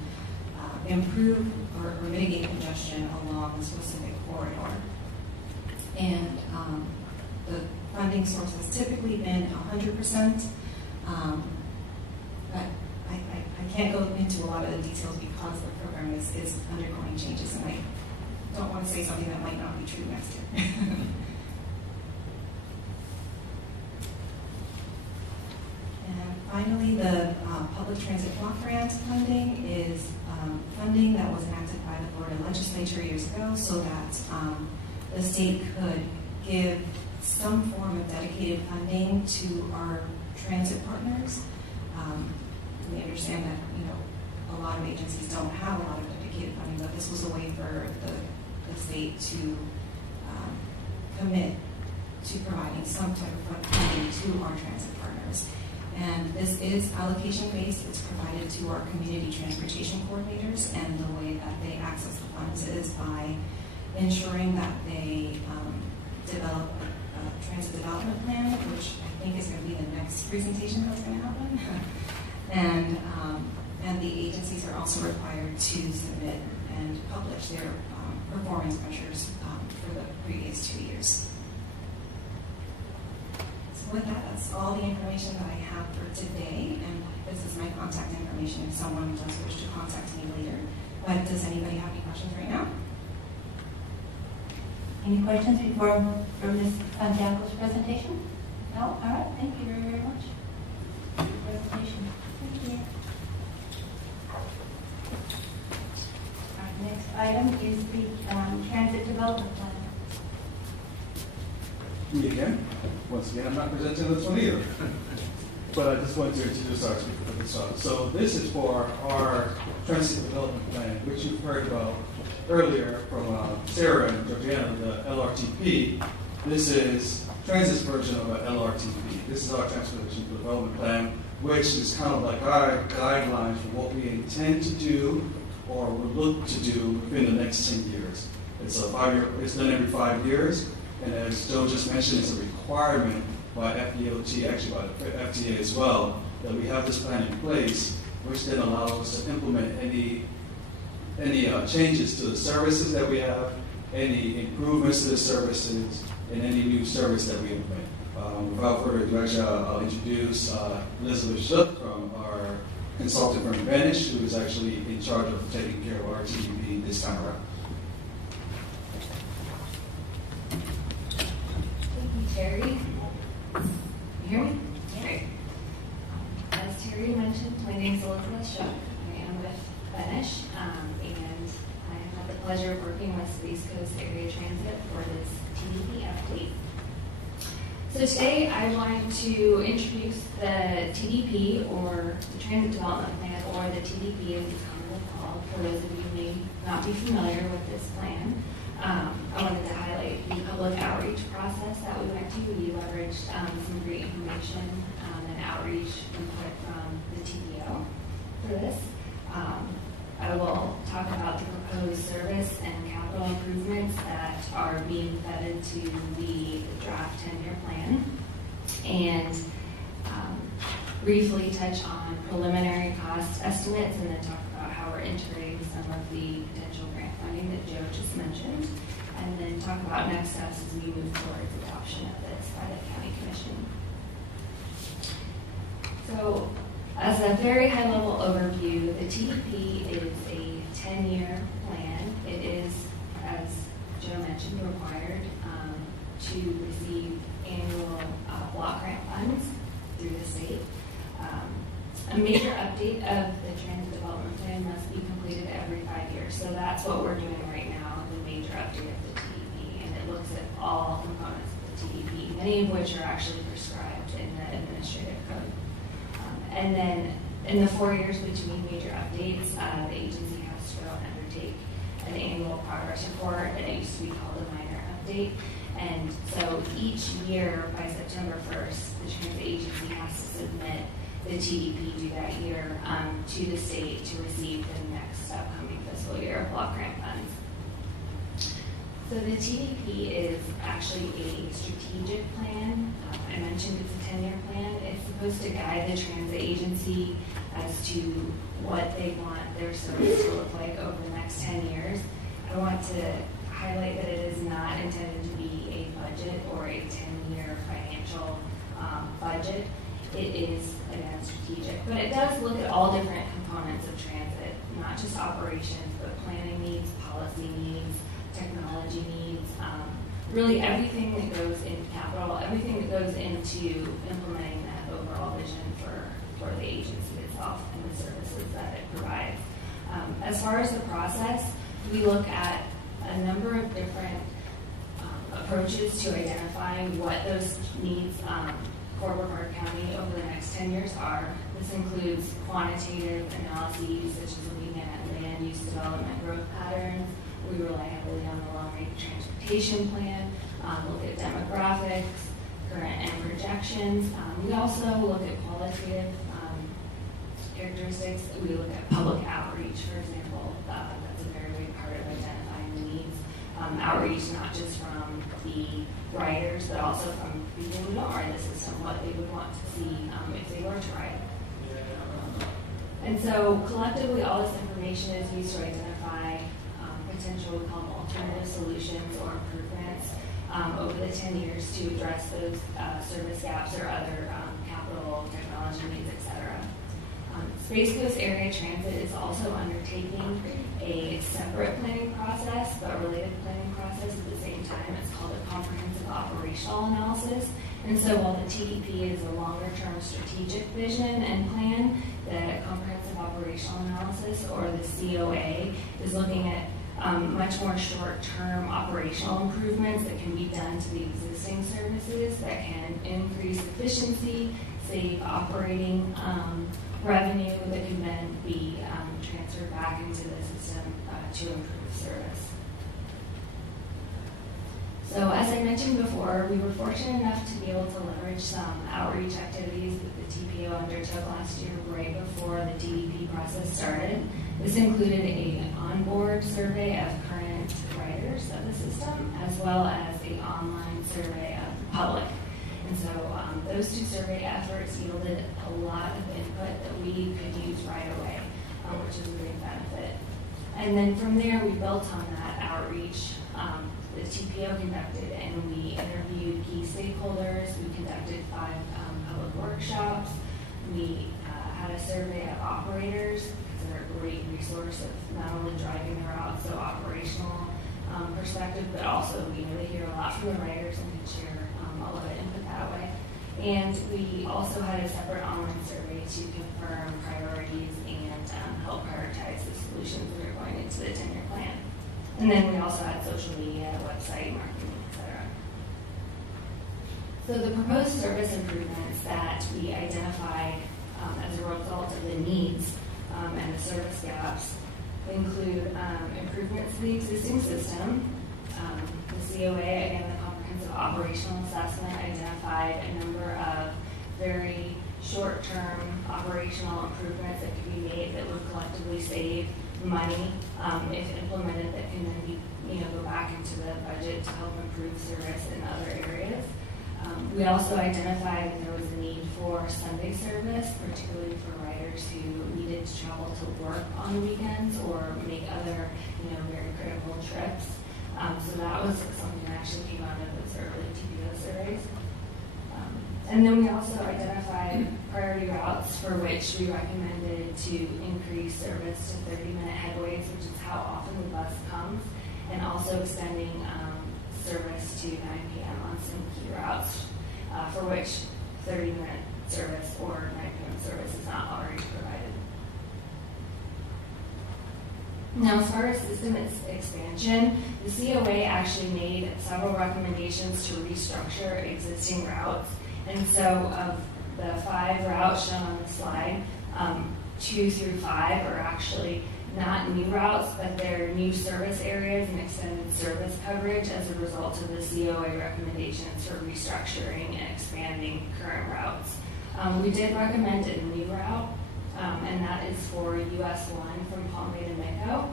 improve or mitigate congestion along a specific corridor. And the funding source has typically been 100%, but I can't go into a lot of the details because the program is undergoing changes, and I don't want to say something that might not be true next year. And finally, the public transit block grant funding is funding that was enacted by the Florida legislature years ago so that the state could give some form of dedicated funding to our transit partners. We understand that, a lot of agencies don't have a lot of dedicated funding, but this was a way for the state to commit to providing some type of funding to our transit partners. And this is allocation-based. It's provided to our community transportation coordinators, and the way that they access the funds is by ensuring that they develop a transit development plan, which I think is going to be the next presentation that's going to happen. And the agencies are also required to submit and publish their performance measures for the previous 2 years. So with that, that's all the information that I have for today, and this is my contact information if someone does wish to contact me later. But does anybody have any questions right now? Any questions for Ms. Santiago's presentation? No? All right, thank you very, very much for your presentation. Thank you. Our next item is the Transit Development Plan. Me again. Once again, I'm not presenting this one either. But I just wanted to introduce our speaker for this one. So this is for our Transit Development Plan, which you've heard about earlier from Sarah and Georgiana, the LRTP. This is Transit's version of an LRTP. This is our Transportation Development Plan, which is kind of like our guidelines for what we intend to do or would look to do within the next 10 years. It's a 5-year, it's done every 5 years. And as Joe just mentioned, it's a requirement by FDOT, actually by the FTA as well, that we have this plan in place, which then allows us to implement any changes to the services that we have, any improvements to the services, and any new service that we implement. Without further ado, actually, I'll introduce Elizabeth Shook from our consultant firm Vanish, who is actually in charge of taking care of our TDP this time around. Terry, you hear me? Great. As Terry mentioned, my name is Elizabeth Shook. I am with Vanish, and I have had the pleasure of working with East Coast Area Transit for this TDP update. So today I wanted to introduce the TDP, or the Transit Development Plan, or the TDP as it's commonly called, for those of you who may not be familiar with this plan. I wanted to highlight the public outreach process that we went to. We leveraged some great information and outreach input from the TPO for this. I will talk about the proposed service and capital improvements that are being fed into the draft 10-year plan, and briefly touch on preliminary cost estimates, and then talk about how we're integrating some of the potential grant funding that Joe just mentioned, and then talk about next steps as we move towards adoption of this by the County Commission. So, as a very high-level overview, the TDP is a 10-year plan. It is, as Joe mentioned, required to receive annual block grant funds through the state. A major update of the Transit Development Plan must be completed every 5 years. So that's what we're doing right now, the major update of the TDP. And it looks at all components of the TDP, many of which are actually prescribed in the administrative code. And then in the 4 years between major updates, the agency has to go and undertake an annual progress report, and it used to be called a minor update. And so each year by September 1st, the transit agency has to submit the TDP due that year to the state to receive the next upcoming fiscal year of block grant funds. So the TDP is actually a strategic plan. I mentioned it's a 10-year plan. It's supposed to guide the transit agency as to what they want their service to look like over the next 10 years. I want to highlight that it is not intended to be a budget or a 10-year financial budget. It is, again, strategic, but it does look at all different components of transit, not just operations, but planning needs, policy needs, technology needs, really everything that goes into capital, everything that goes into implementing that overall vision for the agency itself and the services that it provides. As far as the process, we look at a number of different approaches to identifying what those needs for Brevard County over the next 10 years are. This includes quantitative analyses, such as looking at land use development growth patterns. We rely heavily on the long-range transportation plan, look at demographics, current and projections. We also look at qualitative characteristics. We look at public outreach, for example. That's a very big part of identifying the needs. Outreach not just from the riders, but also from people who don't ride the system, what they would want to see if they were to ride. And so collectively, all this information is used to identify potential, we call them alternative solutions or improvements over the 10 years to address those service gaps or other capital, technology needs, etc. Space Coast Area Transit is also undertaking a separate planning process, but related planning process at the same time. It's called a comprehensive operational analysis. And so while the TDP is a longer-term strategic vision and plan, the comprehensive operational analysis, or the COA, is looking at much more short-term operational improvements that can be done to the existing services that can increase efficiency, save operating revenue that can then be transferred back into the system to improve service. So as I mentioned before, we were fortunate enough to be able to leverage some outreach activities that the TPO undertook last year right before the DDP process started. This included an onboard survey of current riders of the system, as well as an online survey of the public. And so those two survey efforts yielded a lot of input that we could use right away, which is a big benefit. And then from there, we built on that outreach. The TPO conducted, and we interviewed key stakeholders. We conducted 5 public workshops. We had a survey of operators, because they're a great resource of not only driving the route, so operational perspective, but also they hear a lot from the riders and can share a lot of input that way. And we also had a separate online survey to confirm priorities and help prioritize the solutions that are going into the 10-year plan. And then we also had social media, website, marketing, etc. So the proposed service improvements that we identified as a result of the needs and the service gaps include improvements to the existing system. The COA, again, the comprehensive operational assessment, identified a number of very short-term operational improvements that could be made that would collectively save money if implemented, that can then be go back into the budget to help improve service in other areas. We also identified that there was a need for Sunday service, particularly for riders who needed to travel to work on weekends or make other very critical trips. So that was something that actually came out of those early TPO surveys. And then we also identified priority routes for which we recommended to increase service to 30-minute headways, which is how often the bus comes, and also extending service to 9 p.m. on some key routes for which 30-minute service or 9 p.m. service is not already provided. Now, as far as system expansion, the COA actually made several recommendations to restructure existing routes. And so of the 5 routes shown on the slide, 2 through 5 are actually not new routes, but they're new service areas and extended service coverage as a result of the COA recommendations for restructuring and expanding current routes. We did recommend a new route, and that is for US 1 from Palm Bay to Meco.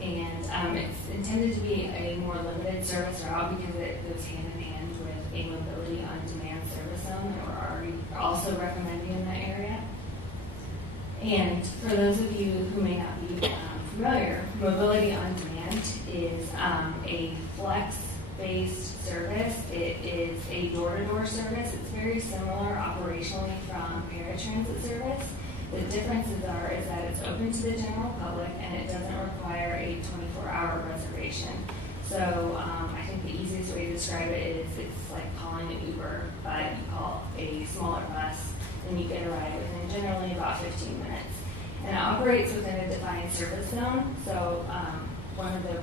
And it's intended to be a more limited service route because it goes hand in hand with a mobility on demand service zone that we're already also recommending in that area. And for those of you who may not be familiar, mobility on demand is a flex-based service It is a door-to-door service. It's very similar operationally from Paratransit service. The differences is that it's open to the general public and it doesn't require a 24-hour reservation. So I think the easiest way to describe it is it's like calling an Uber, but you call a smaller bus and you get a ride within generally about 15 minutes. And it operates within a defined service zone. So one of the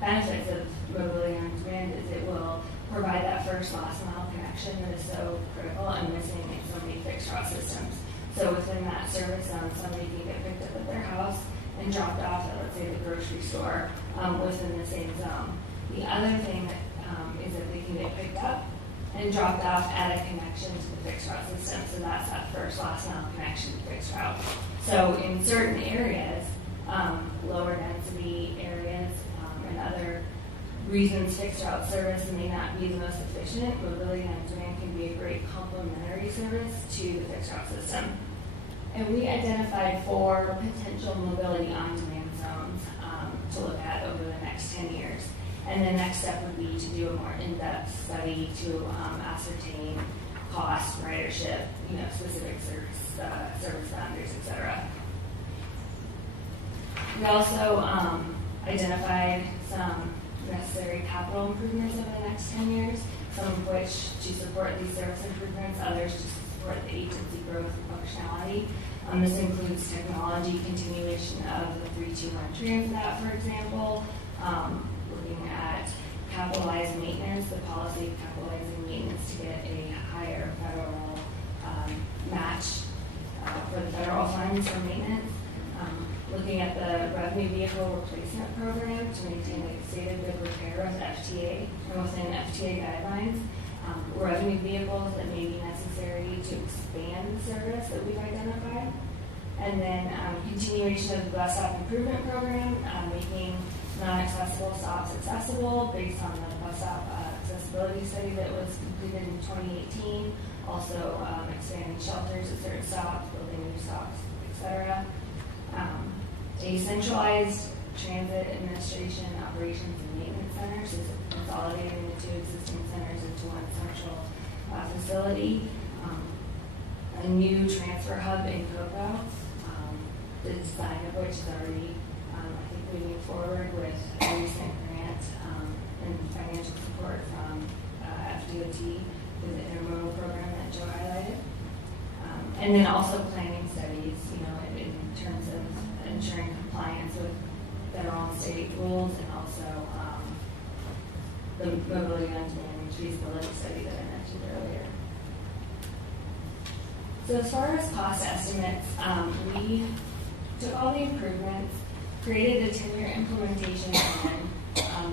benefits of mobility on demand is it will provide that first last mile connection that is so critical and missing in so many fixed route systems. So within that service zone, somebody can get picked up at their house and dropped off at, let's say, the grocery store within the same zone. The other thing that is that they can get picked up and dropped off at a connection to the fixed route system. So that's that first last mile connection to fixed route. So in certain areas, lower density areas and other reasons fixed route service may not be the most efficient, mobility on demand can be a great complementary service to the fixed route system. And we identified 4 potential mobility on demand zones to look at over the next 10 years. And the next step would be to do a more in-depth study to ascertain cost, ridership, specific service boundaries, etc. We also identified some necessary capital improvements over the next 10 years, some of which to support these service improvements, others to support the agency growth and functionality. This includes technology, continuation of the 321 Transnet, for example, looking at capitalized maintenance, the policy of capitalizing maintenance to get a higher federal match for the federal funds for maintenance. Looking at the revenue vehicle replacement program to maintain a state of good repair with FTA and within FTA guidelines. Revenue vehicles that may be necessary to expand the service that we've identified. And then continuation of the bus stop improvement program, making non-accessible stops accessible based on the bus stop accessibility study that was completed in 2018. Also expanding shelters at certain stops, building new stops, etc. A centralized transit administration, operations, and maintenance center, so consolidating the 2 existing centers into one central facility. A new transfer hub in Cocoa, the design of which is already, I think, moving forward with a recent grant and financial support from FDOT through the intermodal program that Joe highlighted. And then also planning studies, in terms of ensuring compliance with federal and state rules, and also the mobility on demand feasibility study that I mentioned earlier. So as far as cost estimates, we took all the improvements, created a 10-year implementation plan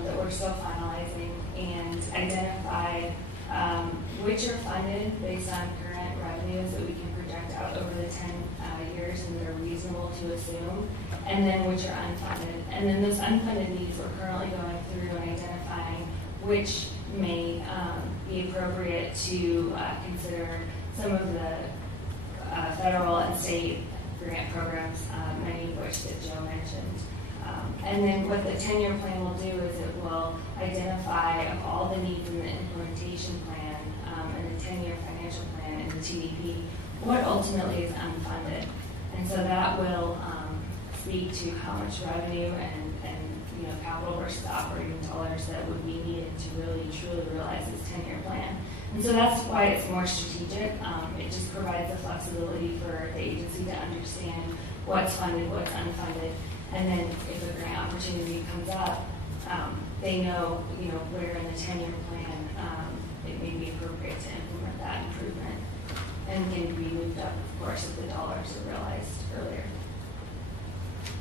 that we're still finalizing, and identified which are funded based on current revenues that we can project out over the 10 years and that are reasonable to assume, and then which are unfunded. And then those unfunded needs we're currently going through and identifying which may be appropriate to consider some of the federal and state grant programs, many of which that Joe mentioned. And then what the 10-year plan will do is it will identify of all the needs in the implementation plan and the 10-year financial plan and the TDP, what ultimately is unfunded. And so that will speak to how much revenue and capital versus operating dollars that would be needed to really truly realize this 10-year plan. And so that's why it's more strategic. It just provides the flexibility for the agency to understand what's funded, what's unfunded, and then if a grant opportunity comes up, they know where in the 10-year plan it may be appropriate to implement that improvement, and can be moved up, of course, if the dollars are realized earlier.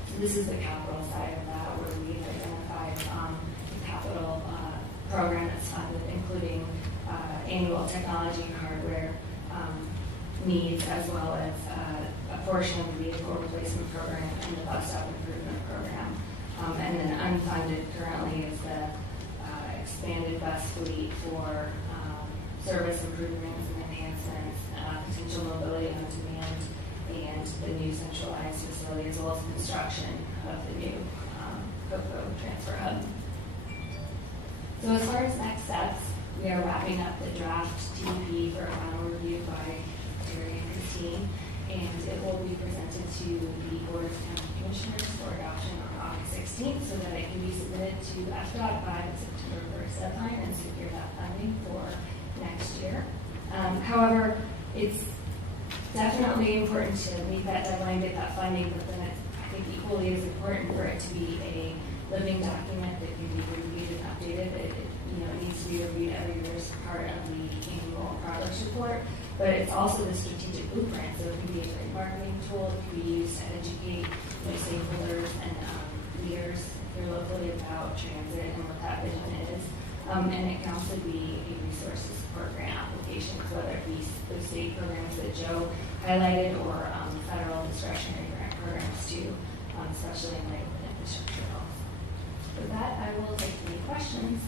So this is the capital side of that, where we've identified the capital program that's funded, including annual technology and hardware needs, as well as a portion of the vehicle replacement program and the bus stop improvement program. And then unfunded currently is the expanded bus fleet for service improvements and enhancements, potential mobility on demand, and the new centralized facility, as well as construction of the new Cocoa transfer hub. So as far as next steps, we are wrapping up the draft TDP for final review by Terry and Christine, and it will be presented to the Board of County Commissioners for adoption on August 16th so that it can be submitted to FDOT by the September 1st deadline and secure that funding for next year. However, it's definitely important to meet that deadline, get that funding, but then it's, I think, equally as important for it to be a living document that can be reviewed and updated. It needs to be reviewed every year as part of the annual progress report, but it's also the strategic blueprint, so it can be a great marketing tool. It can be used to educate stakeholders and leaders here locally about transit and what that vision is. And it can also be a resources support grant applications, whether it be the state programs that Joe highlighted or federal discretionary grant programs too, especially in light of the infrastructure bills. With that, I will take any questions.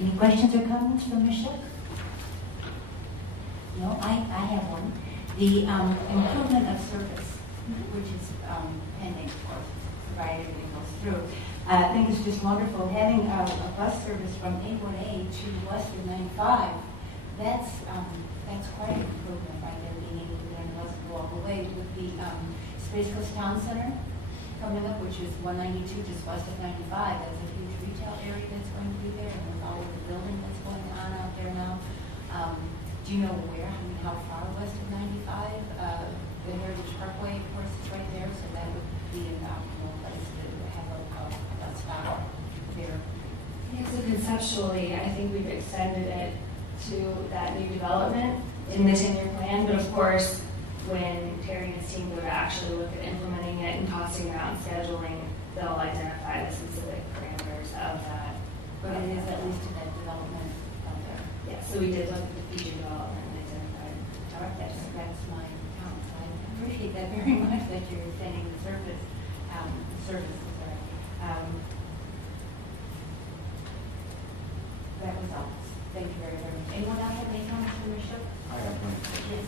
Any questions or comments from Michelle? No, I have one. The improvement of service, which is pending, of course, provided it goes through. I think it's just wonderful having a bus service from 81A to Western 95. That's quite an improvement right there, being able to then go all the way with the Space Coast Town Center coming up, which is 192 just west of 95. That's a huge retail area that's going to be there, and with all of the building that's going on out there now. Do you know where? I mean, how far west of 95? The Heritage Parkway, of course, is right there, so that would be an optimal place to have a stop there. Yeah, so conceptually, I think we've extended it to that new development in the 10-year plan, but of course, when Terry and his team go to actually look at implementing it and costing it out and scheduling, they'll identify the specific parameters of that. But it is at least to that development out there. Yeah, so we did look at the future development and identified. That's my comment. I appreciate that very much that you're extending the services. That was all. Thank you very much. Anyone else have any comments from your show? I have one question. Yes.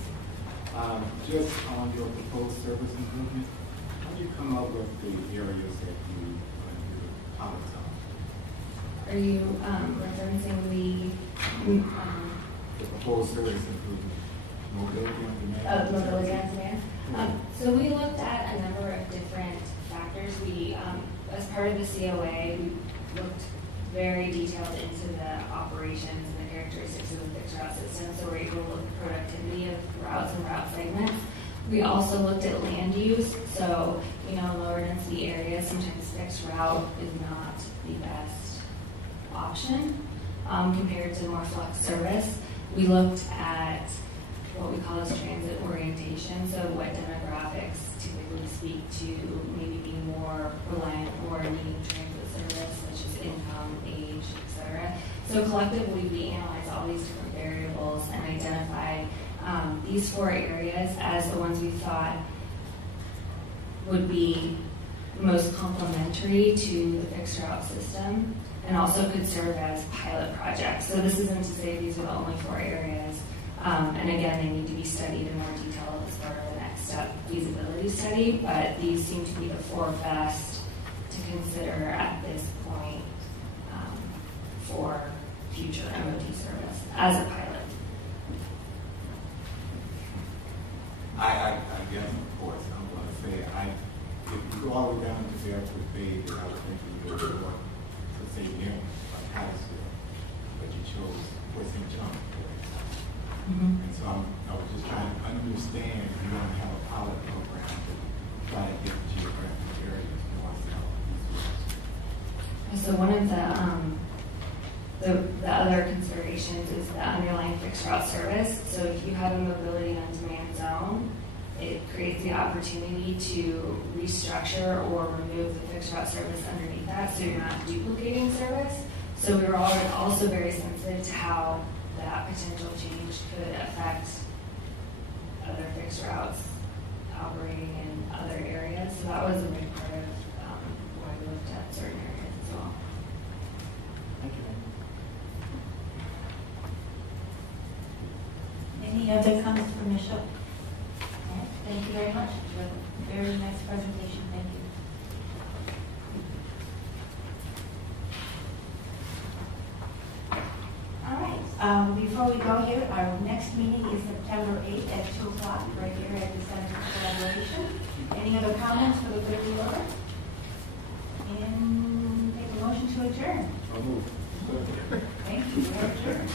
Just on your proposed service improvement, how did you come up with the areas that you want to do comments on? Are you referencing The proposed service improvement, mobility on demand? mobility on demand? So we looked at a number of different factors. We, as part of the COA, we looked very detailed into the operations and the characteristics of the fixed route system, so we're able to look at the productivity of routes and route segments. We also looked at land use, so in lower density areas, sometimes fixed route is not the best option compared to more flex service. We looked at what we call as transit orientation, so what demographics typically speak to maybe being more reliant or needing transit service, such as income, age, etc. So collectively, we analyzed all these different variables and identified these 4 areas as the ones we thought would be most complementary to the fixed route system and also could serve as pilot projects. So this isn't to say these are the only 4 areas. And again, they need to be studied in more detail as part of the next step feasibility study, but these seem to be the 4 best to consider at this point for future MOT service as a pilot. I guess, of course, I'm going to say, if you go all the way down to Barefoot Bay, I was thinking you would go to say near Patterson, but you chose Fort St. John. And so I was just trying to understand if you want to have a pilot program to try to get the geographic areas more south. So one of the other considerations is the underlying fixed route service. So if you have a mobility on demand zone, it creates the opportunity to restructure or remove the fixed route service underneath that, so you're not duplicating service. So we were also very sensitive to how that potential change could affect other fixed routes operating in other areas. So that was a big part of why we looked at certain areas as well. Thank you. Any other comments from Michelle? All right. Thank you very much. It was a very nice presentation. Thank you. Before we go here, our next meeting is September 8th at 2 o'clock, right here at the Center for Collaboration. Any other comments for the good of the order? And take a motion to adjourn. Thank you. We are adjourned.